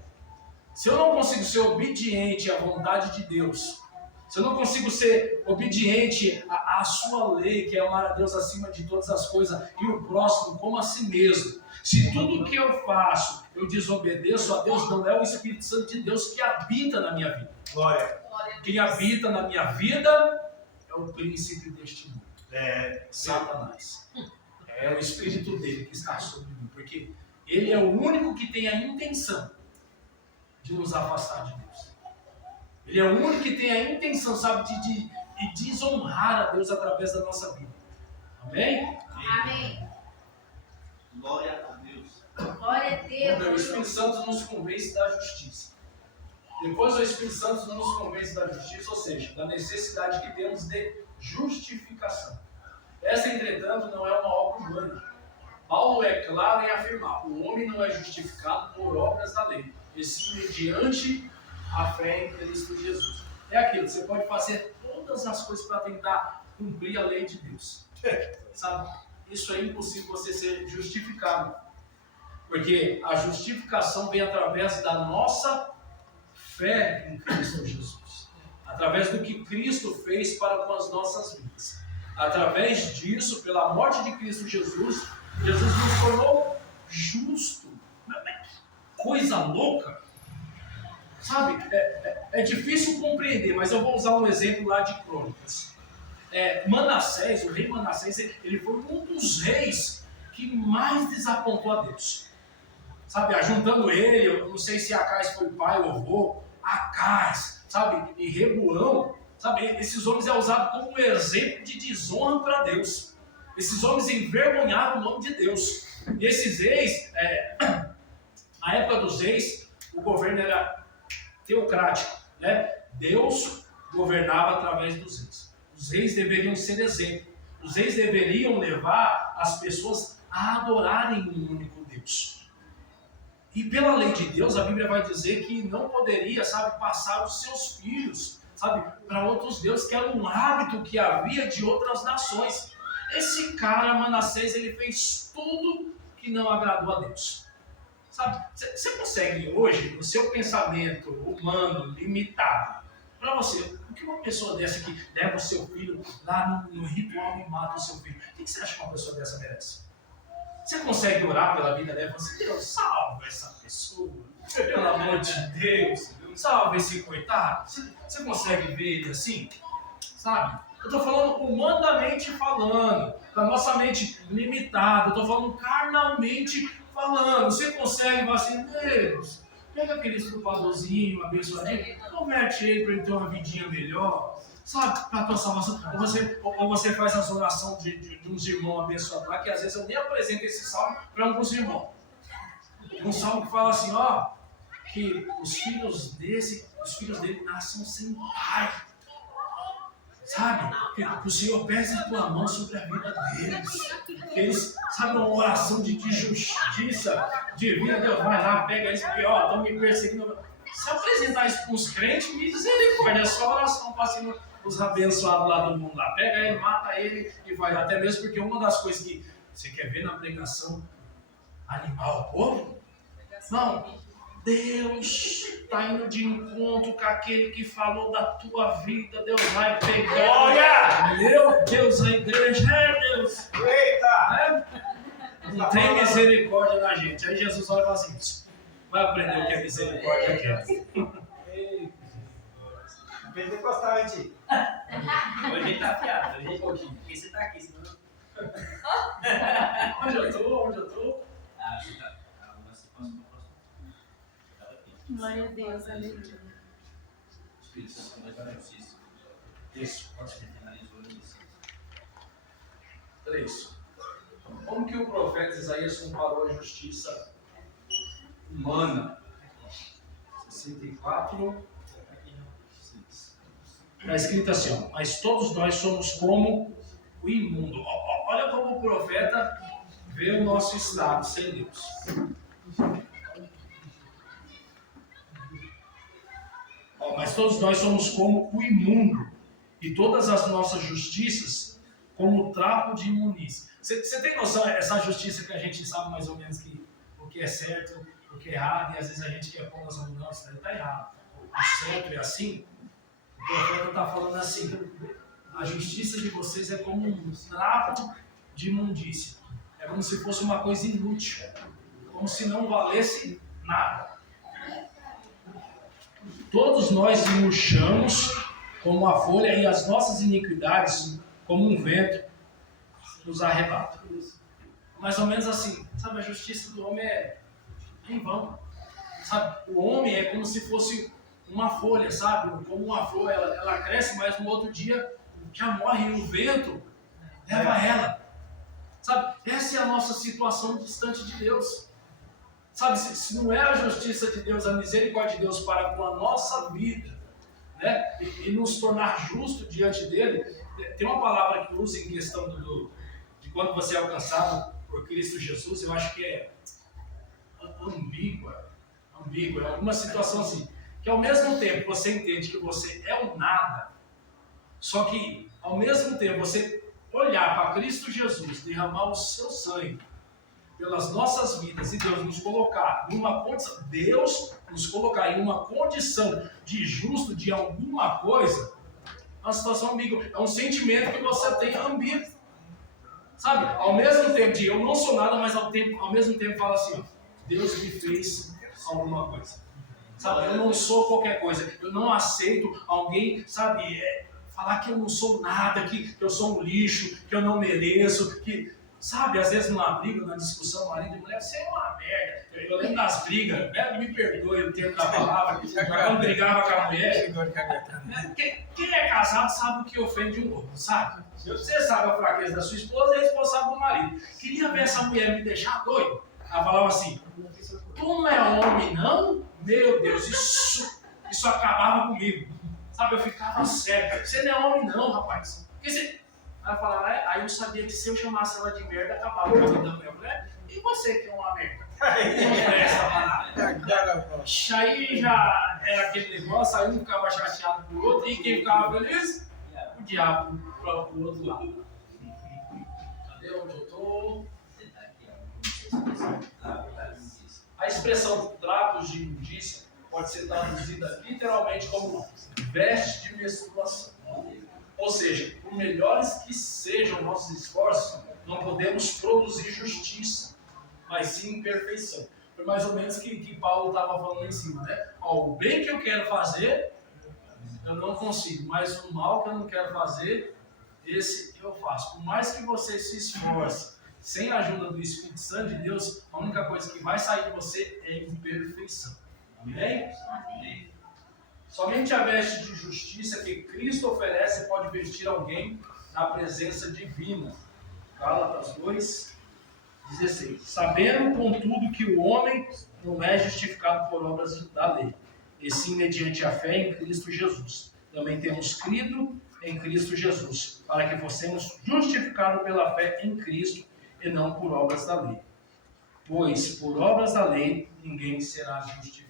Se eu não consigo ser obediente à vontade de Deus, Se eu não consigo ser obediente à sua lei, que é amar a Deus acima de todas as coisas e o próximo como a si mesmo, se tudo que eu faço eu desobedeço a Deus, não é o Espírito Santo de Deus que habita na minha vida. Glória. Glória a Deus. Quem habita na minha vida é o príncipe deste mundo, Satanás. É o Espírito dele que está sobre mim, porque ele é o único que tem a intenção de nos afastar de Deus. Ele é o único que tem a intenção, sabe, de desonrar a Deus através da nossa vida. Amém? Amém. Glória a Deus. Glória a O Deus. Espírito Santo nos convence da justiça. Depois o Espírito Santo nos convence da justiça, ou seja, da necessidade que temos de justificação. Essa, entretanto, não é uma obra humana. Paulo é claro em afirmar: o homem não é justificado por obras da lei, e sim mediante a fé em Cristo Jesus. É aquilo, você pode fazer todas as coisas para tentar cumprir a lei de Deus. Sabe? Isso é impossível você ser justificado. Porque a justificação vem através da nossa fé em Cristo Jesus. Através do que Cristo fez para com as nossas vidas. Através disso, pela morte de Cristo Jesus, Jesus nos tornou justo. Coisa louca. Sabe, é difícil compreender, mas eu vou usar um exemplo lá de Crônicas. Manassés, o rei Manassés, ele foi um dos reis que mais desapontou a Deus. Sabe, ajuntando ele, eu não sei se Acais foi pai ou avô, Acais, sabe, e Rebuão, sabe, esses homens é usado como exemplo de desonra para Deus. Esses homens envergonharam o nome de Deus. E esses reis, na época dos reis, o governo era teocrático, né? Deus governava através dos reis. Os reis deveriam ser exemplo. Os reis deveriam levar as pessoas a adorarem um único Deus. E pela lei de Deus, a Bíblia vai dizer que não poderia, sabe, passar os seus filhos, sabe, para outros deuses, que era um hábito que havia de outras nações. Esse cara, Manassés, ele fez tudo que não agradou a Deus. Sabe, você consegue hoje, no seu pensamento humano, limitado, para você, o que uma pessoa dessa que leva o seu filho lá no ritual e mata o seu filho, o que você acha que uma pessoa dessa merece? Você consegue orar pela vida dela e falar assim: Deus, salva essa pessoa, pelo amor de Deus, salva esse coitado? Você consegue ver ele assim? Sabe? Eu estou falando humanamente falando, da nossa mente limitada, eu estou falando carnalmente falando. Você consegue falar assim: Deus, pega aquele estrupadorzinho, abençoadinho, converte ele para ele ter uma vidinha melhor, sabe, para a tua salvação. Ou você faz as orações de uns irmãos abençoados lá, que às vezes eu nem apresento esse salmo para alguns irmãos. Um salmo que fala assim, ó, que os filhos dele nascem sem pai. Sabe? Que o Senhor pese a tua mão sobre a vida deles. Que eles, sabe, uma oração de justiça divina. Deus vai lá, pega eles, porque, ó, estão me perseguindo. Se eu apresentar isso para os crentes, misericórdia, é só oração para cima os abençoados lá do mundo lá. Pega ele, mata ele e vai. Até mesmo porque uma das coisas que você quer ver na pregação, animar o povo? Não. Deus está indo de encontro com aquele que falou da tua vida. Deus vai pegar. Glória! Meu Deus, a igreja é Deus. Eita! Não tem misericórdia da gente. Aí Jesus olha e fala assim: vai aprender o que é misericórdia quer. Pentecostal, hein, tio? Hoje ele tá afiado, hoje é pouquinho. Porque você tá aqui, senão. Onde eu tô? Ah, você tá. Ah, você passa pro próximo. Glória a Deus, aleluia. Espírito Santo, nós vai justiça. Isso, pode Você finalizou isso. 3. Como que o profeta Isaías comparou a justiça humana? 64. Está escrito assim, ó, mas todos nós somos como o imundo. Olha como o profeta vê o nosso estado sem Deus. Mas todos nós somos como o imundo, e todas as nossas justiças como trapo de imundícia. Você tem noção, essa justiça que a gente sabe mais ou menos que o que é certo, o que é errado, e às vezes a gente quer pôr nas mãos, não, isso daí está errado. O certo é assim, profeta está falando assim: a justiça de vocês é como um trapo de imundícia. É como se fosse uma coisa inútil, como se não valesse nada. Todos nós murchamos como a folha e as nossas iniquidades, como um vento, nos arrebata. Mais ou menos assim, sabe, a justiça do homem é em vão. Sabe, o homem é como se fosse uma folha, sabe, como uma flor, ela cresce, mas no outro dia já morre e o vento leva ela. Sabe, essa é a nossa situação distante de Deus. Sabe, se não é a justiça de Deus, a misericórdia de Deus para com a nossa vida, né, e nos tornar justo diante dele, tem uma palavra que usa em questão de quando você é alcançado por Cristo Jesus, eu acho que é ambígua, é alguma situação assim, que ao mesmo tempo você entende que você é um nada, só que ao mesmo tempo você olhar para Cristo Jesus, derramar o seu sangue pelas nossas vidas e Deus nos colocar em uma condição, de justo de alguma coisa, é uma situação ambígua, é um sentimento que você tem ambíguo. Sabe, ao mesmo tempo de eu não sou nada, mas ao mesmo tempo fala assim, ó, Deus me fez alguma coisa. Sabe, eu não sou qualquer coisa, eu não aceito alguém, sabe, falar que eu não sou nada, que eu sou um lixo, que eu não mereço, que... Sabe, às vezes numa briga, numa discussão, marido e mulher, você é uma merda. Eu lembro das brigas, né? Me perdoe o tempo da palavra, quando brigava com a mulher. Quem é casado sabe o que ofende o outro, sabe? Você sabe a fraqueza da sua esposa e a esposa sabe do marido. Queria ver essa mulher me deixar doido. Ela falava assim, tu não é homem não? Meu Deus, isso acabava comigo. Sabe, eu ficava sério. Você não é homem não, rapaz. Porque você... Ela falava, aí eu sabia que se eu chamasse ela de merda, acabava com a vida da minha mulher. E você que é uma merda? Não presta pra nada. Aí já era aquele negócio, aí um ficava chateado pro outro, e quem ficava feliz? O diabo pro outro lado. Cadê onde eu tô? A expressão trapos de imundícia pode ser traduzida literalmente como veste de menstruação. Ou seja, por melhores que sejam nossos esforços, não podemos produzir justiça, mas sim perfeição. Foi mais ou menos que Paulo estava falando lá em cima, né? O bem que eu quero fazer, eu não consigo, mas o mal que eu não quero fazer, esse eu faço. Por mais que você se esforce, sem a ajuda do Espírito Santo de Deus, a única coisa que vai sair de você é imperfeição. Amém? Amém. Somente a veste de justiça que Cristo oferece pode vestir alguém na presença divina. Gálatas 2:16. Sabendo, contudo, que o homem não é justificado por obras da lei, e sim mediante a fé em Cristo Jesus. Também temos crido em Cristo Jesus, para que fossemos justificados pela fé em Cristo e não por obras da lei. Pois por obras da lei ninguém será justificado.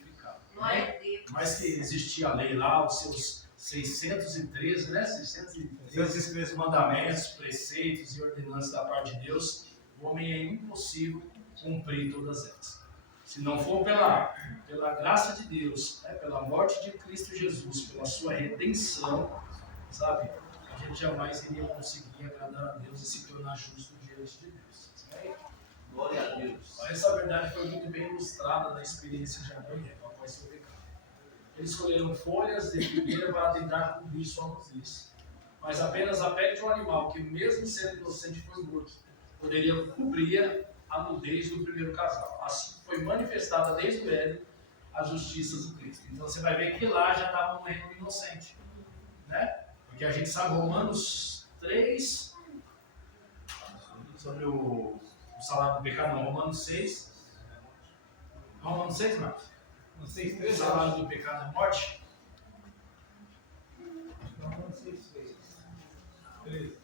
Mas que existia a lei lá, os seus 613, né? 613 mandamentos, preceitos e ordenanças da parte de Deus, o homem é impossível cumprir todas elas. Se não for pela graça de Deus, né? Pela morte de Cristo Jesus, pela sua redenção, sabe? A gente jamais iria conseguir agradar a Deus e se tornar justo diante de Deus. Né? Glória a Deus. Essa verdade foi muito bem ilustrada na experiência de Adão e Eva após seu pecado. Eles escolheram folhas de figueira para tentar cobrir sua nudez. Mas apenas a pele de um animal, que mesmo sendo inocente foi morto, poderia cobrir a nudez do primeiro casal. Assim foi manifestada desde o Éden a justiça de Cristo. Então você vai ver que lá já estava morrendo um inocente. Né? Porque a gente sabe, Romanos 3, sobre o salário do pecado, não, Romanos 6. Romanos 6, Marcos? Não sei se O salário do pecado é morte. não sei se 13.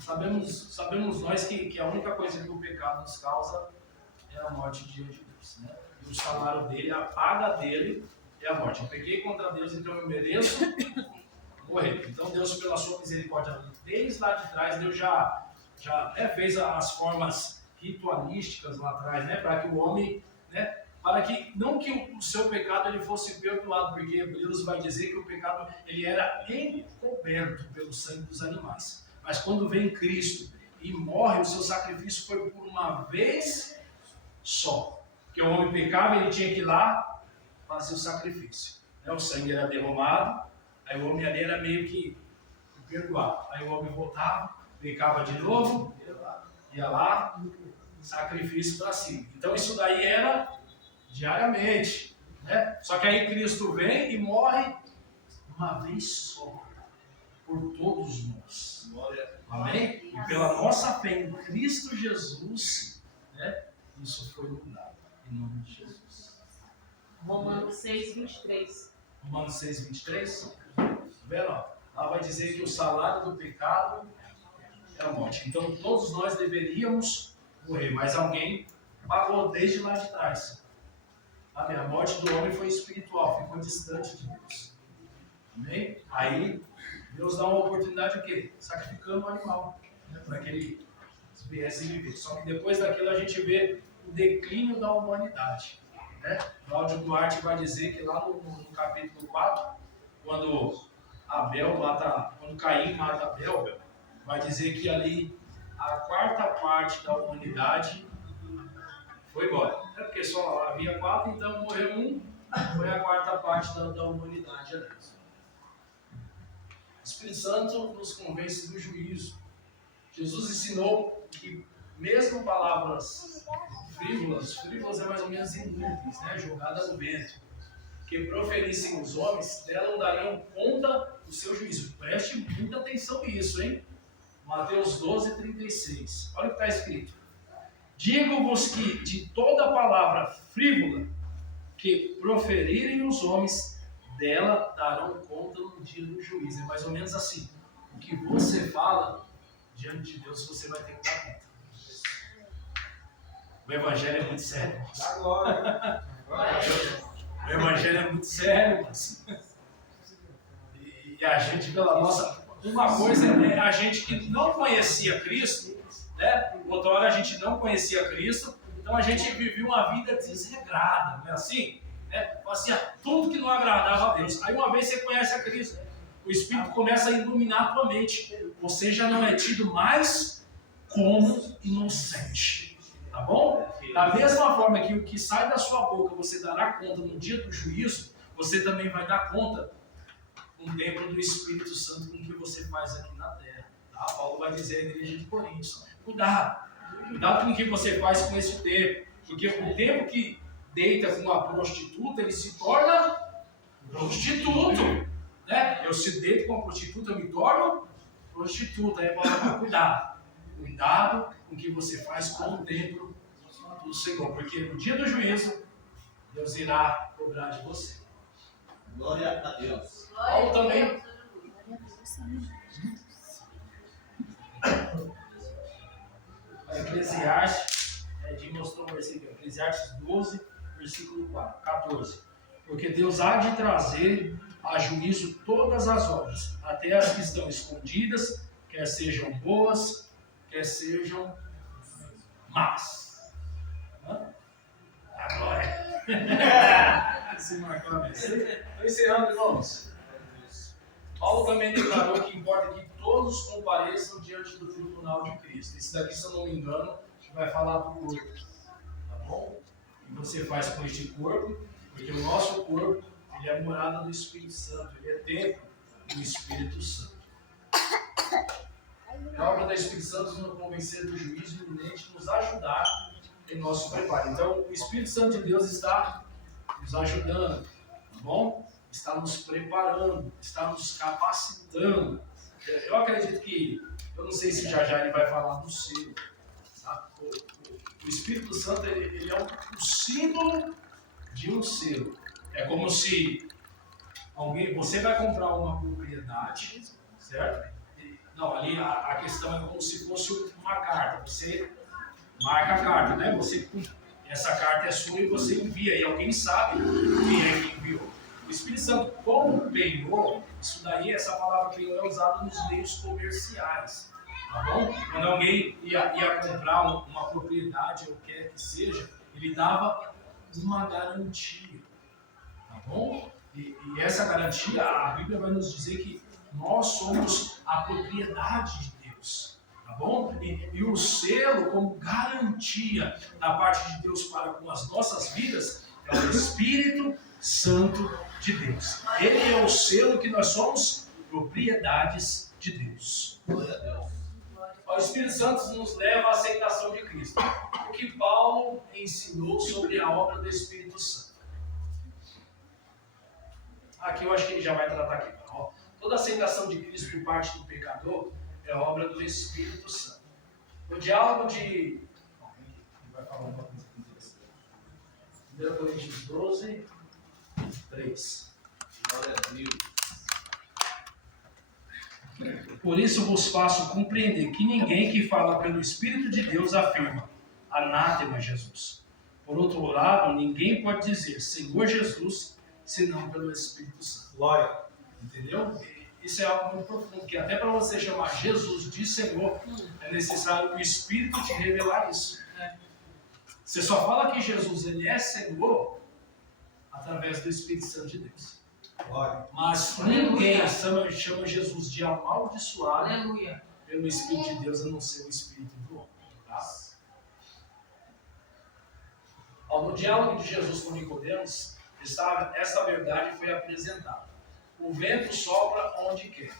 Sabemos nós que a única coisa que o pecado nos causa é a morte diante de Deus. Né? E o salário dele, a paga dele é a morte. Eu pequei contra Deus, então eu mereço morrer. Então Deus, pela sua misericórdia, desde lá de trás, Deus já fez as formas ritualísticas lá atrás, né? Para que o homem, né, para que não que o seu pecado ele fosse perdoado, porque Hebreus vai dizer que o pecado ele era encoberto pelo sangue dos animais. Mas quando vem Cristo e morre, o seu sacrifício foi por uma vez só. Porque o homem pecava, ele tinha que ir lá fazer o sacrifício. O sangue era derramado, aí o homem ali era meio que perdoado. Aí o homem voltava, pecava de novo, ia lá, sacrifício para si. Então isso daí era diariamente, né? Só que aí Cristo vem e morre uma vez só, por todos nós. Amém? E pela nossa fé em Cristo Jesus, né? Isso foi mudado, em nome de Jesus. Romanos 6, 23. Romanos 6, 23. Tá vendo? Lá vai dizer que o salário do pecado é a morte. Então todos nós deveríamos morrer, mas alguém pagou desde lá de trás. Amém? A morte do homem foi espiritual, ficou distante de Deus. Amém? Aí Deus dá uma oportunidade o quê? Sacrificando o animal, né? Para que ele viesse viver. Só que depois daquilo a gente vê o declínio da humanidade. Né? Cláudio Duarte vai dizer que lá no capítulo 4, quando Caim mata Abel, vai dizer que ali a quarta parte da humanidade foi embora. É porque só havia 4, então morreu um, foi a quarta parte da humanidade ali. O Espírito Santo nos convence do juízo. Jesus ensinou que mesmo palavras frívolas é mais ou menos inúteis, né? Jogada no vento, que proferissem os homens, dela não dariam conta do seu juízo. Preste muita atenção nisso, hein? Mateus 12, 36. Olha o que está escrito. Digo-vos que de toda palavra frívola que proferirem os homens, dela darão conta no dia do juízo. É mais ou menos assim. O que você fala diante de Deus, você vai ter que dar conta. O evangelho é muito sério. Dá glória. O evangelho é muito sério. E a gente, pela nossa... Uma coisa é a gente que não conhecia Cristo, né? Outra hora a gente não conhecia Cristo, então a gente vivia uma vida desregrada, não é assim? Fazia tudo que não agradava a Deus. Aí uma vez você conhece a Cristo, o Espírito começa a iluminar a tua mente. Você já não é tido mais como inocente. Tá bom? Da mesma forma que o que sai da sua boca você dará conta no dia do juízo, você também vai dar conta no templo do Espírito Santo com o que você faz aqui na terra. Tá? Paulo vai dizer à igreja de Coríntios: cuidado com o que você faz com esse tempo, porque o tempo que deita com uma prostituta, ele se torna prostituto. Né? Eu se deito com uma prostituta, eu me torno prostituta. Aí Paulo fala: cuidado com o que você faz com o templo do Senhor, porque no dia do juízo Deus irá cobrar de você. Glória a Deus. Paulo também. Eclesiastes, Edinho mostrou um versículo, Eclesiastes 12, versículo 14. Porque Deus há de trazer a juízo todas as obras, até as que estão escondidas, quer sejam boas, quer sejam más. Agora. Se marcou a vez. Estou encerrando, irmãos. Paulo também declarou que importa que todos compareçam diante do tribunal de Cristo. Esse daqui, se eu não me engano, a gente vai falar do corpo. Tá bom? O que você faz com este corpo? Porque o nosso corpo, ele é morada do Espírito Santo. Ele é templo do Espírito Santo. É a obra do Espírito Santo nos convencer do juízo iminente, nos ajudar em nosso preparo. Então, o Espírito Santo de Deus está nos ajudando, tá bom? Está nos preparando, está nos capacitando. Eu acredito que, eu não sei se já ele vai falar do selo. Tá? O Espírito Santo, ele é o símbolo de um selo. É como se você vai comprar uma propriedade, certo? Não, ali a questão é como se fosse uma carta. Você marca a carta, né? Essa carta é sua e você envia, e alguém sabe quem é que enviou. O Espírito Santo, como penhor, isso daí, essa palavra penhor é usada nos meios comerciais, tá bom? Quando alguém ia comprar uma propriedade, ou quer que seja, ele dava uma garantia, tá bom? E essa garantia, a Bíblia vai nos dizer que nós somos a propriedade de Deus, tá bom? E o selo como garantia da parte de Deus para com as nossas vidas é o Espírito Santo de Deus. Ele é o selo que nós somos propriedades de Deus. O Espírito Santo nos leva à aceitação de Cristo. O que Paulo ensinou sobre a obra do Espírito Santo. Aqui eu acho que ele já vai tratar aqui. Ó. Toda aceitação de Cristo por parte do pecador é obra do Espírito Santo. No diálogo de... Ele vai falar uma coisa interessante. 1 Coríntios 12, 3. Glória a Deus. Por isso vos faço compreender que ninguém que fala pelo Espírito de Deus afirma anátema Jesus. Por outro lado, ninguém pode dizer Senhor Jesus, senão pelo Espírito Santo. Glória. Entendeu? Isso é algo muito profundo, que até para você chamar Jesus de Senhor, é necessário o Espírito te revelar isso. Você só fala que Jesus ele é Senhor através do Espírito Santo de Deus. Glória. Mas ninguém chama Jesus de amaldiçoado Aleluia. pelo Espírito de Deus, a não ser o Espírito do homem. Tá? No diálogo de Jesus com Nicodemos, essa verdade foi apresentada. O vento sopra onde quer.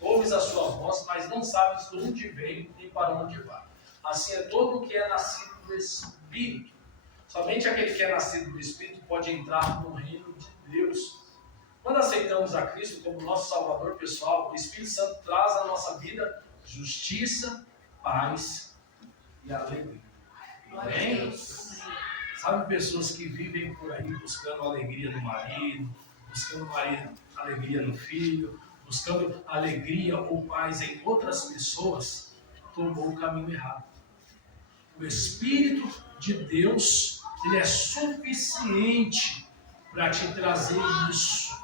Ouves a sua voz, mas não sabes de onde vem nem para onde vai. Assim é todo o que é nascido do Espírito. Somente aquele que é nascido do Espírito pode entrar no reino de Deus. Quando aceitamos a Cristo como nosso Salvador pessoal, o Espírito Santo traz à nossa vida justiça, paz e alegria. Amém? Sabe pessoas que vivem por aí buscando alegria no marido, buscando alegria no filho, buscando alegria ou paz em outras pessoas, tomou o caminho errado. O Espírito de Deus, ele é suficiente para te trazer isso.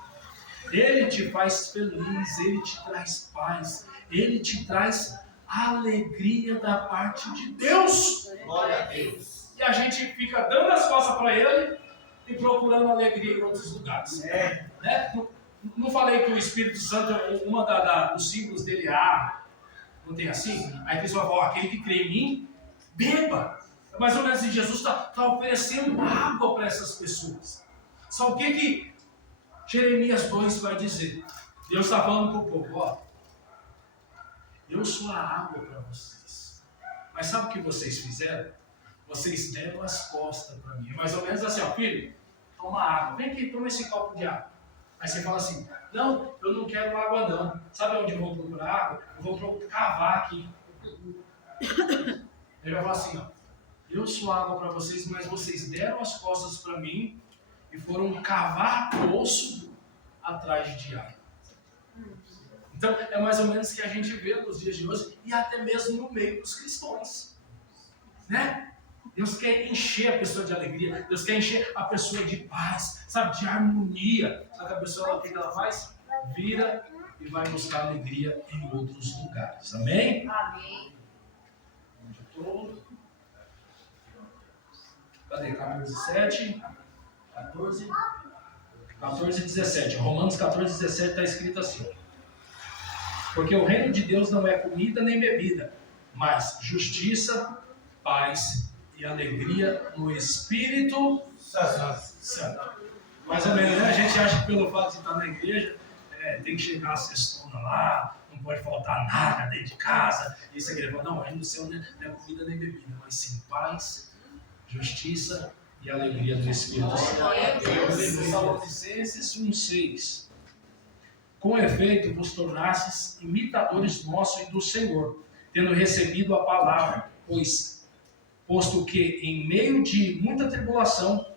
Ele te faz feliz, ele te traz paz, ele te traz alegria da parte de Deus. Glória a Deus. E a gente fica dando as costas para ele e procurando alegria em outros lugares. Né? Não falei que o Espírito Santo, uma dos símbolos dele é água. Não tem assim? Aí a pessoa fala, aquele que crê em mim, beba. Mais ou menos assim, Jesus está oferecendo água para essas pessoas. Só o que Jeremias 2 vai dizer? Deus está falando para o povo, ó. Eu sou a água para vocês. Mas sabe o que vocês fizeram? Vocês deram as costas para mim. É mais ou menos assim, ó, filho, toma água. Vem aqui, toma esse copo de água. Aí você fala assim, não, eu não quero água não. Sabe onde eu vou procurar água? Eu vou cavar aqui. Ele vai falar assim, ó, eu sou água para vocês, mas vocês deram as costas para mim e foram cavar poço atrás de água. Então, é mais ou menos o que a gente vê nos dias de hoje e até mesmo no meio dos cristãos. Né? Deus quer encher a pessoa de alegria, Deus quer encher a pessoa de paz, sabe, de harmonia. Sabe que a pessoa, o que ela faz? Vira e vai buscar alegria em outros lugares. Amém? Amém. Onde eu tô? Cadê? 14, 14 e 17. Romanos 14, 17 está escrito assim. Porque o reino de Deus não é comida nem bebida, mas justiça, paz e alegria no Espírito Santo. Mais ou menos, né? A gente acha que pelo fato de estar na igreja, tem que chegar a sextona lá, não pode faltar nada dentro de casa, isso aqui. Não, o reino do céu não é comida nem bebida, mas sim paz, justiça e alegria do Espírito Santo. Salonicenses 1,6. Com efeito, vos tornastes imitadores nossos e do Senhor, tendo recebido a palavra, posto que, em meio de muita tribulação,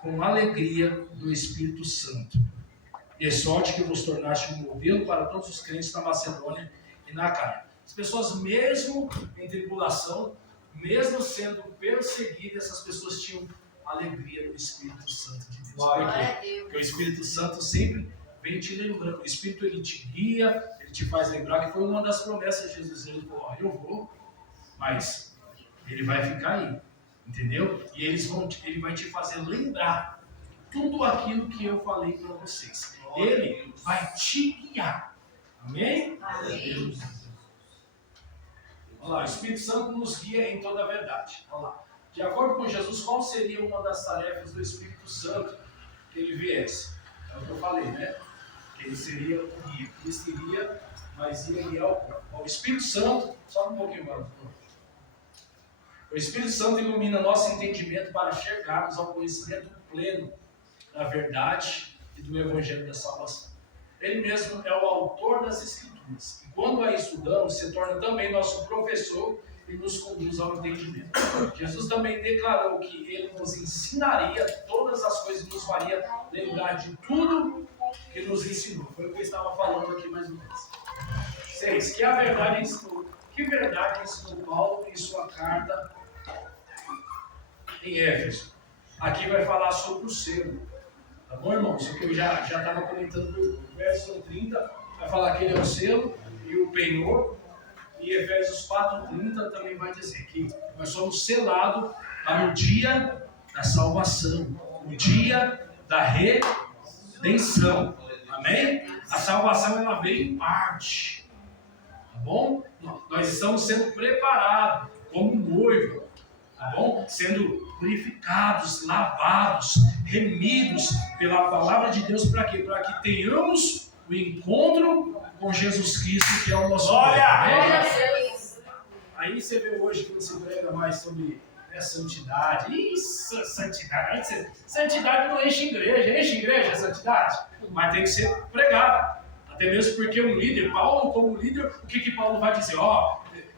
com alegria do Espírito Santo. De sorte que vos tornaste um modelo para todos os crentes na Macedônia e na Acaia. As pessoas, mesmo em tribulação, mesmo sendo perseguidas, essas pessoas tinham alegria do Espírito Santo de Deus. Por quê? Porque o Espírito Santo sempre vem te lembrando. O Espírito, ele te guia, ele te faz lembrar, que foi uma das promessas de Jesus. Ele falou, eu vou, mas ele vai ficar aí. Entendeu? E ele vai te fazer lembrar tudo aquilo que eu falei para vocês. Ele vai te guiar. Amém? Amém. Olha lá, o Espírito Santo nos guia em toda a verdade. Olha lá. De acordo com Jesus, qual seria uma das tarefas do Espírito Santo que ele viesse? É o que eu falei, né? Que ele seria o guia. Cristo iria, mas ia guiar o corpo. O Espírito Santo, só um pouquinho mais. O Espírito Santo ilumina nosso entendimento para chegarmos ao conhecimento pleno da verdade e do Evangelho da salvação. Ele mesmo é o autor das Escrituras. E quando a estudamos, se torna também nosso professor e nos conduz ao entendimento. Jesus também declarou que ele nos ensinaria todas as coisas e nos faria lembrar de tudo que nos ensinou. Foi o que eu estava falando aqui mais ou menos. 6. Que verdade ensinou Paulo em sua carta em Éfeso? Aqui vai falar sobre o selo. Tá bom, irmão? Isso que eu já estava comentando no verso 30, vai falar que ele é o selo e o penhor. E Efésios 4:30 também vai dizer que nós somos selados para o dia da salvação, o dia da redenção. Amém? A salvação ela veio em parte. Tá bom? Nós estamos sendo preparados como noivo. Tá bom? Sendo purificados, lavados, remidos pela palavra de Deus para quê? Para que tenhamos o encontro com Jesus Cristo, que é o nosso Glória! Glória a Deus. Aí você vê hoje que não se prega mais sobre santidade. Isso, santidade. Santidade não enche igreja a santidade. Mas tem que ser pregada. Até mesmo porque um líder, Paulo como líder, o que Paulo vai dizer?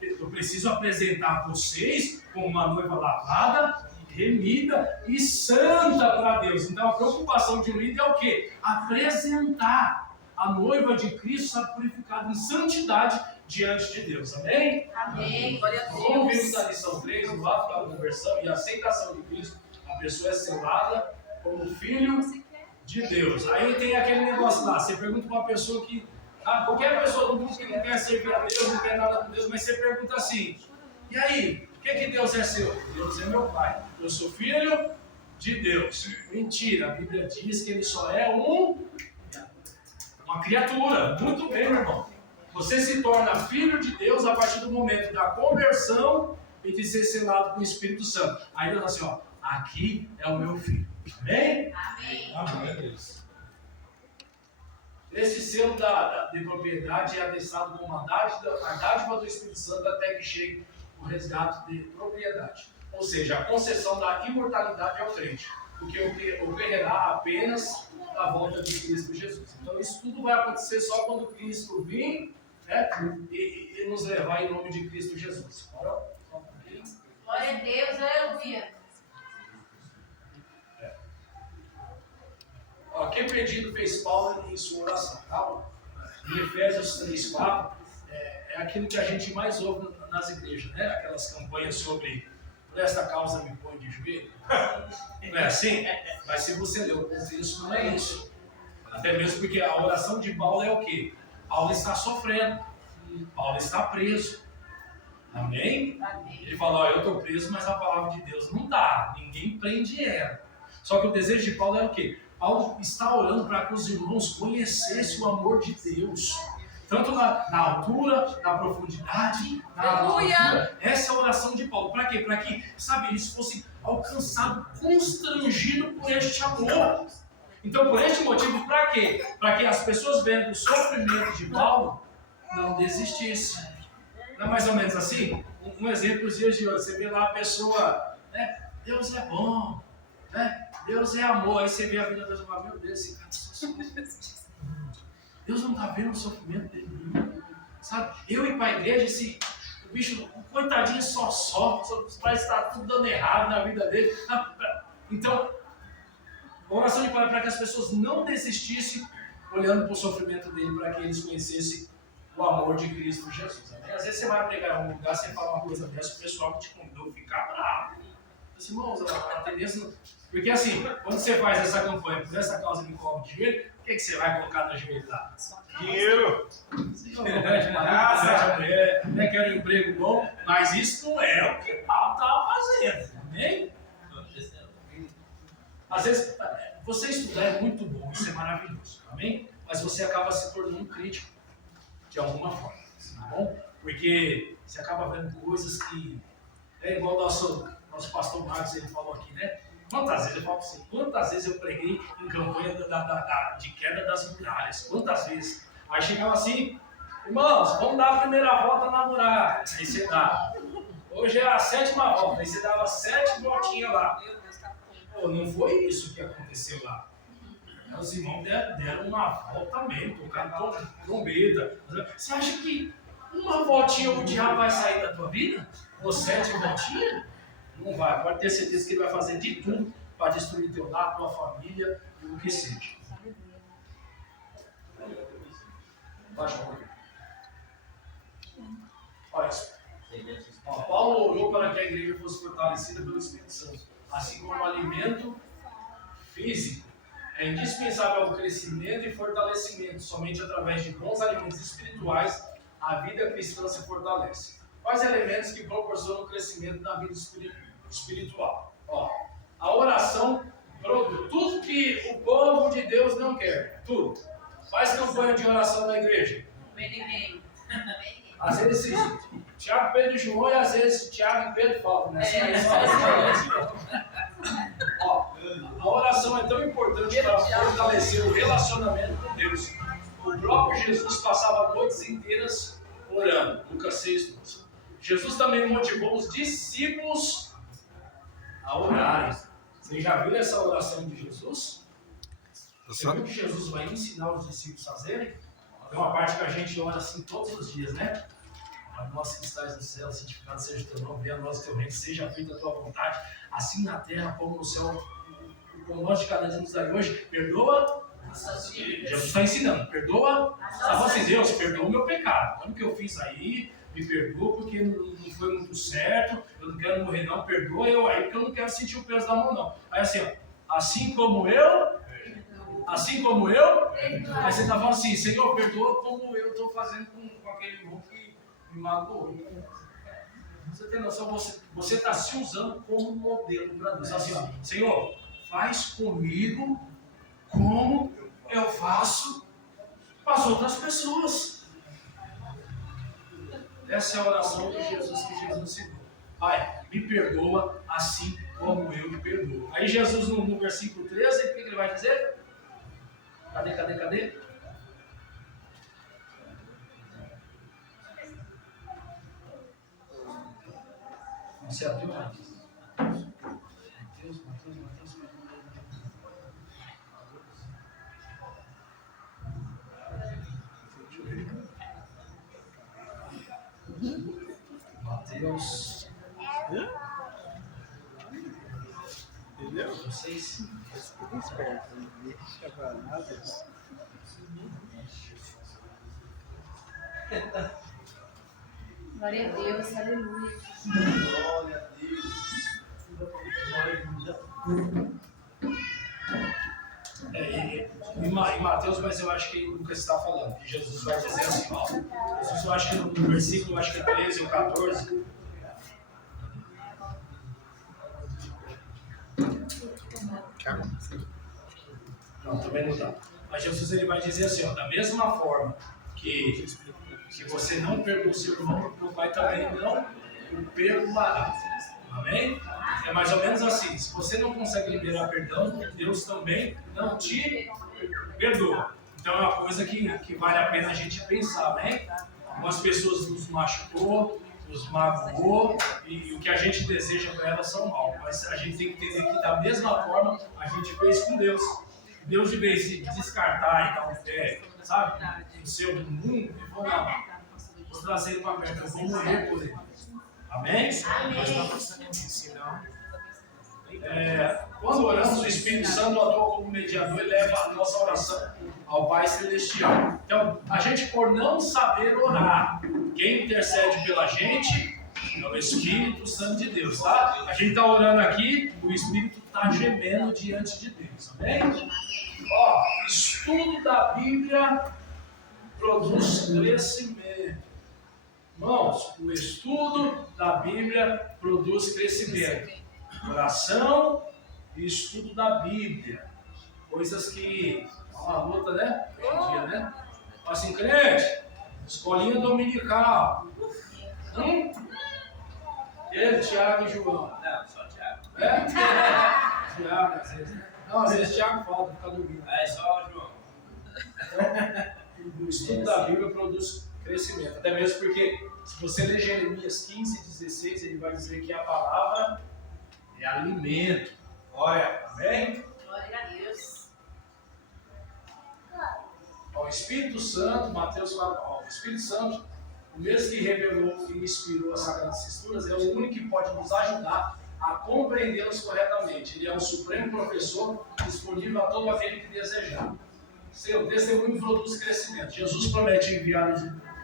Eu preciso apresentar vocês como uma noiva lavada, remida e santa para Deus. Então a preocupação de um líder é o quê? Apresentar a noiva de Cristo purificada em santidade diante de Deus. Amém? Amém. Glória a Como vimos Deus. na lição 3, o ato da conversão e a aceitação de Cristo, a pessoa é selada como filho de Deus. Aí tem aquele negócio lá, você pergunta para uma pessoa que, qualquer pessoa do mundo que não quer servir a Deus, não quer nada com Deus, mas você pergunta assim, e aí, o que Deus é seu? Deus é meu Pai, eu sou filho de Deus. Mentira, a Bíblia diz que ele só é uma criatura. Muito bem, meu irmão. Você se torna filho de Deus a partir do momento da conversão e de ser selado com o Espírito Santo. Aí Deus assim, aqui é o meu filho. Amém? Amém. Amém. Esse selo de propriedade é atestado como a dádiva do Espírito Santo até que chegue o resgate de propriedade. Ou seja, a concessão da imortalidade ao crente, o que ocorrerá apenas na volta de Cristo Jesus. Então isso tudo vai acontecer só quando Cristo vir, né, e nos levar em nome de Cristo Jesus. Bora? Só um pouquinho. Glória a Deus. Aleluia. Que pedido fez Paulo em sua oração? Tá? Em Efésios 3:4, é aquilo que a gente mais ouve nas igrejas, né? Aquelas campanhas sobre por esta causa me põe de joelho. Não é assim? Mas se você ler o contexto, não é isso. Até mesmo porque a oração de Paulo é o quê? Paulo está sofrendo. Paulo está preso. Amém? Ele fala, eu estou preso, mas a palavra de Deus não dá. Ninguém prende ela. Só que o desejo de Paulo é o quê? Paulo está orando para que os irmãos conhecessem o amor de Deus. Tanto na altura, na profundidade, na altura. Essa é a oração de Paulo. Para quê? Para que, sabe, eles fossem alcançados, constrangidos por este amor. Então, por este motivo, para quê? Para que as pessoas vendo o sofrimento de Paulo, não desistissem. Não é mais ou menos assim? Um exemplo dos dias de hoje. Você vê lá a pessoa, né? Deus é bom, né? Deus é amor. Aí você vê a vida da pessoa e fala, meu Deus, esse cara só sofre. Deus não está vendo o sofrimento dele, sabe? Eu ir para a igreja, o bicho, o coitadinho só sofre, parece que está tudo dando errado na vida dele. Então, a oração de Paulo é para que as pessoas não desistissem olhando para o sofrimento dele, para que eles conhecessem o amor de Cristo Jesus. Amém? Às vezes você vai pregar em um lugar, você fala uma coisa dessa, o pessoal que te convidou fica bravo. Assim, irmãos, a tendência não... Porque assim, quando você faz essa campanha por essa causa me cobre de joelho, o que você vai colocar no joelho lá? Dinheiro. Quero um emprego bom, mas isso não é o que Paulo estava fazendo. Amém? Às vezes, você estudar é muito bom, isso é maravilhoso, amém? Mas você acaba se tornando crítico de alguma forma, tá bom? Porque você acaba vendo coisas que é igual o nosso pastor Marcos, ele falou aqui, né? Quantas vezes, eu falo assim, quantas vezes eu preguei em campanha de queda das muralhas? Quantas vezes? Aí chegava assim, irmãos, vamos dar a primeira volta na muralha. Aí você dá. Hoje é a 7ª volta, aí você dava 7 voltinhas lá. Pô, não foi isso que aconteceu lá. Os irmãos deram uma volta mesmo, tocaram trombeta. Você acha que uma voltinha o diabo vai sair da tua vida? Ou 7 voltinhas? Não vai. Pode ter certeza que ele vai fazer de tudo para destruir teu lar, tua família e o que seja. Baixa a mão. Olha isso. Paulo orou para que a igreja fosse fortalecida pelo Espírito Santo, assim como o alimento físico é indispensável ao crescimento e fortalecimento. Somente através de bons alimentos espirituais a vida cristã se fortalece. Quais elementos que proporcionam o crescimento na vida espiritual? Ó, a oração produz tudo que o povo de Deus não quer. Tudo. Faz campanha de oração na igreja. Não vem ninguém. Às vezes Tiago, Pedro e João, e às vezes Tiago e Pedro falam, né? Ó, a oração é tão importante para fortalecer o relacionamento com Deus. O próprio Jesus passava noites inteiras orando. Lucas 6:12. Jesus também motivou os discípulos a orarem. Vocês já viram essa oração de Jesus? Você viu que Jesus vai ensinar os discípulos a fazerem? Tem uma parte que a gente ora assim todos os dias, né? Pai nosso que estás no céu, santificado seja o teu nome, venha a nós o teu reino, seja feita a tua vontade, assim na terra como no céu. O pão nosso de cada dia nos dai hoje, perdoa. Jesus está ensinando, perdoa. Estava assim, Deus, perdoa o meu pecado. Olha o que eu fiz aí, me perdoa porque não foi muito certo, eu não quero morrer não, perdoa eu aí, porque eu não quero sentir o peso da mão não. Aí assim, ó, assim como eu, aí você está falando assim, Senhor, perdoa como eu estou fazendo com aquele irmão que me magoou. Você tem noção, você está se usando como modelo para Deus. Assim, ó, Senhor, faz comigo como eu faço com as outras pessoas. Essa é a oração de Jesus que Jesus ensinou. Pai, me perdoa assim como eu me perdoo. Aí Jesus no versículo 13, o que ele vai dizer? Cadê? Você abriu antes. Mateus. Deixa eu ver. Mateus. Entendeu? Vocês. Glória a Deus, aleluia. Glória a Deus. Em Mateus, mas eu acho que Lucas está falando, que Jesus vai dizer assim, ó. Jesus, eu acho que no versículo, eu acho que é 13 ou 14. Não, também não dá. Mas Jesus ele vai dizer assim, ó, da mesma forma que você não perdoa o seu irmão, o Pai também não o perdoará. Amém? É mais ou menos assim, se você não consegue liberar perdão, Deus também não te perdoa. Então é uma coisa que vale a pena a gente pensar, amém? Algumas pessoas nos machucou, nos magoou, e o que a gente deseja para elas são mal. Mas a gente tem que entender que da mesma forma a gente fez com Deus. Deus, de vez de descartar e dar um pé, sabe, no seu mundo, ele falou, não, vou trazer ele para perto, eu vou morrer por ele. Amém? Mas está passando isso, não. Quando oramos, o Espírito Santo atua como mediador e leva a nossa oração ao Pai Celestial. Então, a gente, por não saber orar, quem intercede pela gente é o Espírito Santo de Deus, tá? A gente está orando aqui, o Espírito está gemendo diante de Deus, amém? Ó, estudo da Bíblia produz crescimento. Irmãos, o estudo da Bíblia produz crescimento. Oração estudo da Bíblia. Coisas que é uma luta, né? Hoje em dia, né? Assim, crente, escolinha dominical. Ele, Tiago e João. Não, só Thiago. É? Tiago, às vezes. Não, às vezes Tiago falta, fica dormindo. É só o João. Então, o estudo da Bíblia produz crescimento. Até mesmo porque, se você ler Jeremias 15, 16, ele vai dizer que a palavra é alimento. Olha, amém? Glória a Deus. Ó, o Espírito Santo, Mateus fala, ó, o Espírito Santo, o mesmo que revelou e inspirou as Sagradas Escrituras, é o único que pode nos ajudar a compreendê-los corretamente. Ele é o supremo professor disponível a todo aquele que desejar. Seu testemunho produz crescimento. Jesus promete enviar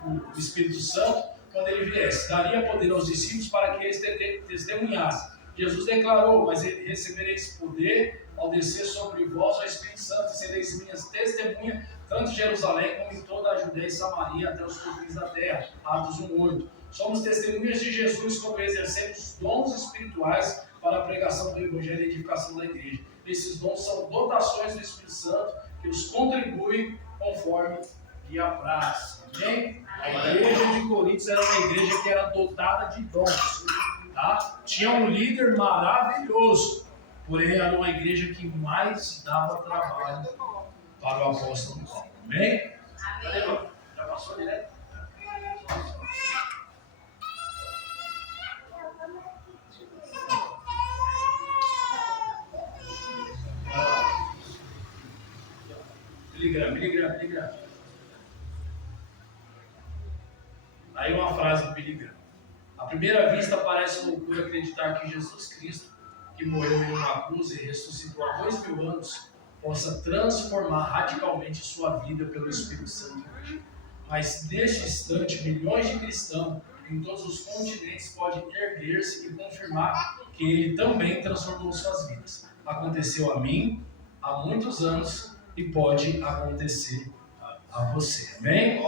o Espírito Santo quando ele viesse. Daria poder aos discípulos para que eles testemunhassem. Jesus declarou, mas recebereis poder ao descer sobre vós o Espírito Santo, e sereis minhas testemunhas, tanto em Jerusalém como em toda a Judeia e Samaria, até os confins da terra. Atos 1:8. Somos testemunhas de Jesus quando exercemos dons espirituais para a pregação do Evangelho e a edificação da igreja. Esses dons são dotações do Espírito Santo que os contribui conforme lhe apraz. Amém? A igreja de Coríntios era uma igreja que era dotada de dons. Tá? Tinha um líder maravilhoso, porém era uma igreja que mais dava trabalho para o apóstolo Paulo. Amém? Amém. Já passou direto? Miligrama. Aí uma frase do Billy Graham. À primeira vista parece loucura acreditar que Jesus Cristo, que morreu em uma cruz e ressuscitou há 2000 anos, possa transformar radicalmente sua vida pelo Espírito Santo hoje. Mas neste instante, milhões de cristãos em todos os continentes podem erguer-se e confirmar que ele também transformou suas vidas. Aconteceu a mim há muitos anos e pode acontecer a você. Amém?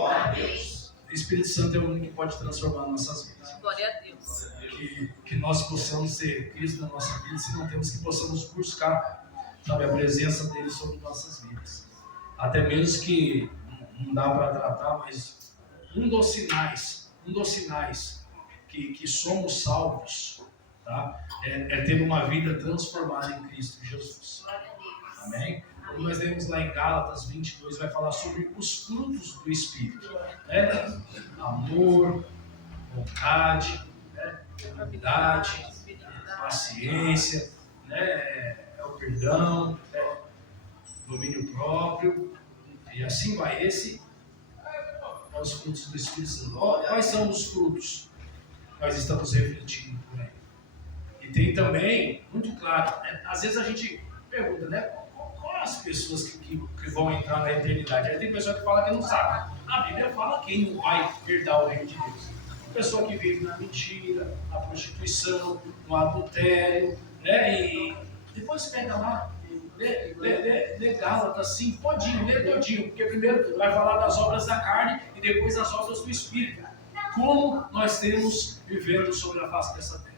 O Espírito Santo é o único que pode transformar nossas vidas. Glória a Deus. Que nós possamos ter Cristo na nossa vida, se não temos que possamos buscar, sabe, a presença dele sobre nossas vidas. Até mesmo que não dá para tratar, mas um dos sinais que somos salvos, tá? É ter uma vida transformada em Cristo Jesus. Glória a Deus. Amém? Quando nós lemos lá em Gálatas 22, vai falar sobre os frutos do Espírito, né? Amor, vontade, né? Humildade, paciência, né? É o perdão, né? Domínio próprio, e assim vai. Esse é os frutos do Espírito Santo. Quais são os frutos que nós estamos refletindo por aí? E tem também, muito claro, né? Às vezes a gente pergunta, né? Quais as pessoas que vão entrar na eternidade? Aí tem pessoa que fala que não sabe. A Bíblia fala quem não vai herdar o reino de Deus. A pessoa que vive na mentira, na prostituição, no adultério, né? E depois pega lá, lê Gálatas assim, lê todinho, porque primeiro vai falar das obras da carne e depois das obras do Espírito. Como nós temos vivendo sobre a face dessa terra?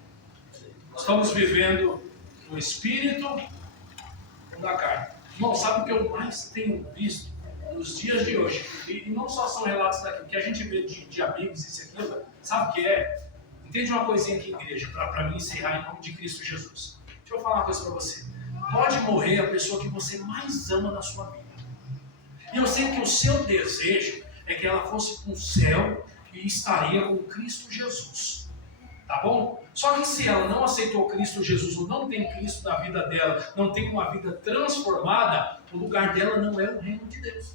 Estamos vivendo no Espírito ou na carne? Irmão, sabe o que eu mais tenho visto nos dias de hoje? E não só são relatos daqui, que a gente vê de amigos, isso e aquilo, sabe o que é? Entende uma coisinha aqui, igreja, para mim encerrar em nome de Cristo Jesus. Deixa eu falar uma coisa para você. Pode morrer a pessoa que você mais ama na sua vida. E eu sei que o seu desejo é que ela fosse para o céu e estaria com Cristo Jesus. Tá bom? Só que se ela não aceitou Cristo Jesus, ou não tem Cristo na vida dela, não tem uma vida transformada, o lugar dela não é o reino de Deus.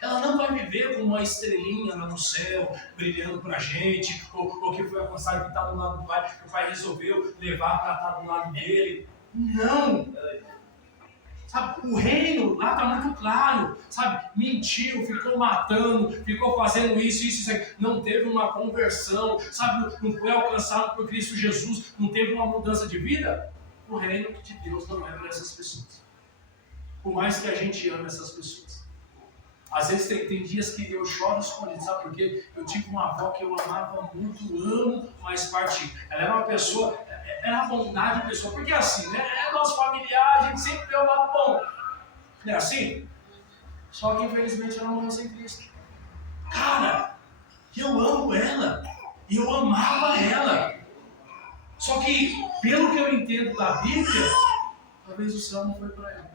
Ela não vai viver com uma estrelinha lá no céu, brilhando pra gente, ou que foi alcançado que está do lado do Pai, que o Pai resolveu levar para estar do lado dele. Não! Sabe, o reino lá está muito claro, sabe, mentiu, ficou matando, ficou fazendo isso, não teve uma conversão, sabe, não foi alcançado por Cristo Jesus, não teve uma mudança de vida. O reino de Deus não é para essas pessoas, por mais que a gente ame essas pessoas. Às vezes tem dias que eu choro escondido, sabe por quê? Eu tive uma avó que eu amava muito, amo, mas partiu. Ela era uma pessoa, era a bondade de pessoa, porque assim, né? É nosso familiar, a gente sempre vê o lado bom. Não é assim? Só que infelizmente ela morreu sem Cristo. Cara, eu amo ela, eu amava ela. Só que, pelo que eu entendo da Bíblia, talvez o céu não foi para ela.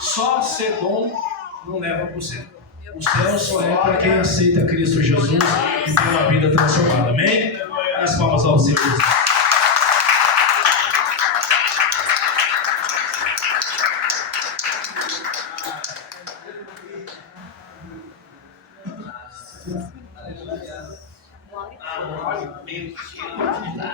Só ser bom não leva para o céu. O céu só é para quem aceita Cristo Jesus e tem uma vida transformada. Amém? As palmas ao Senhor Jesus. Glória a Deus.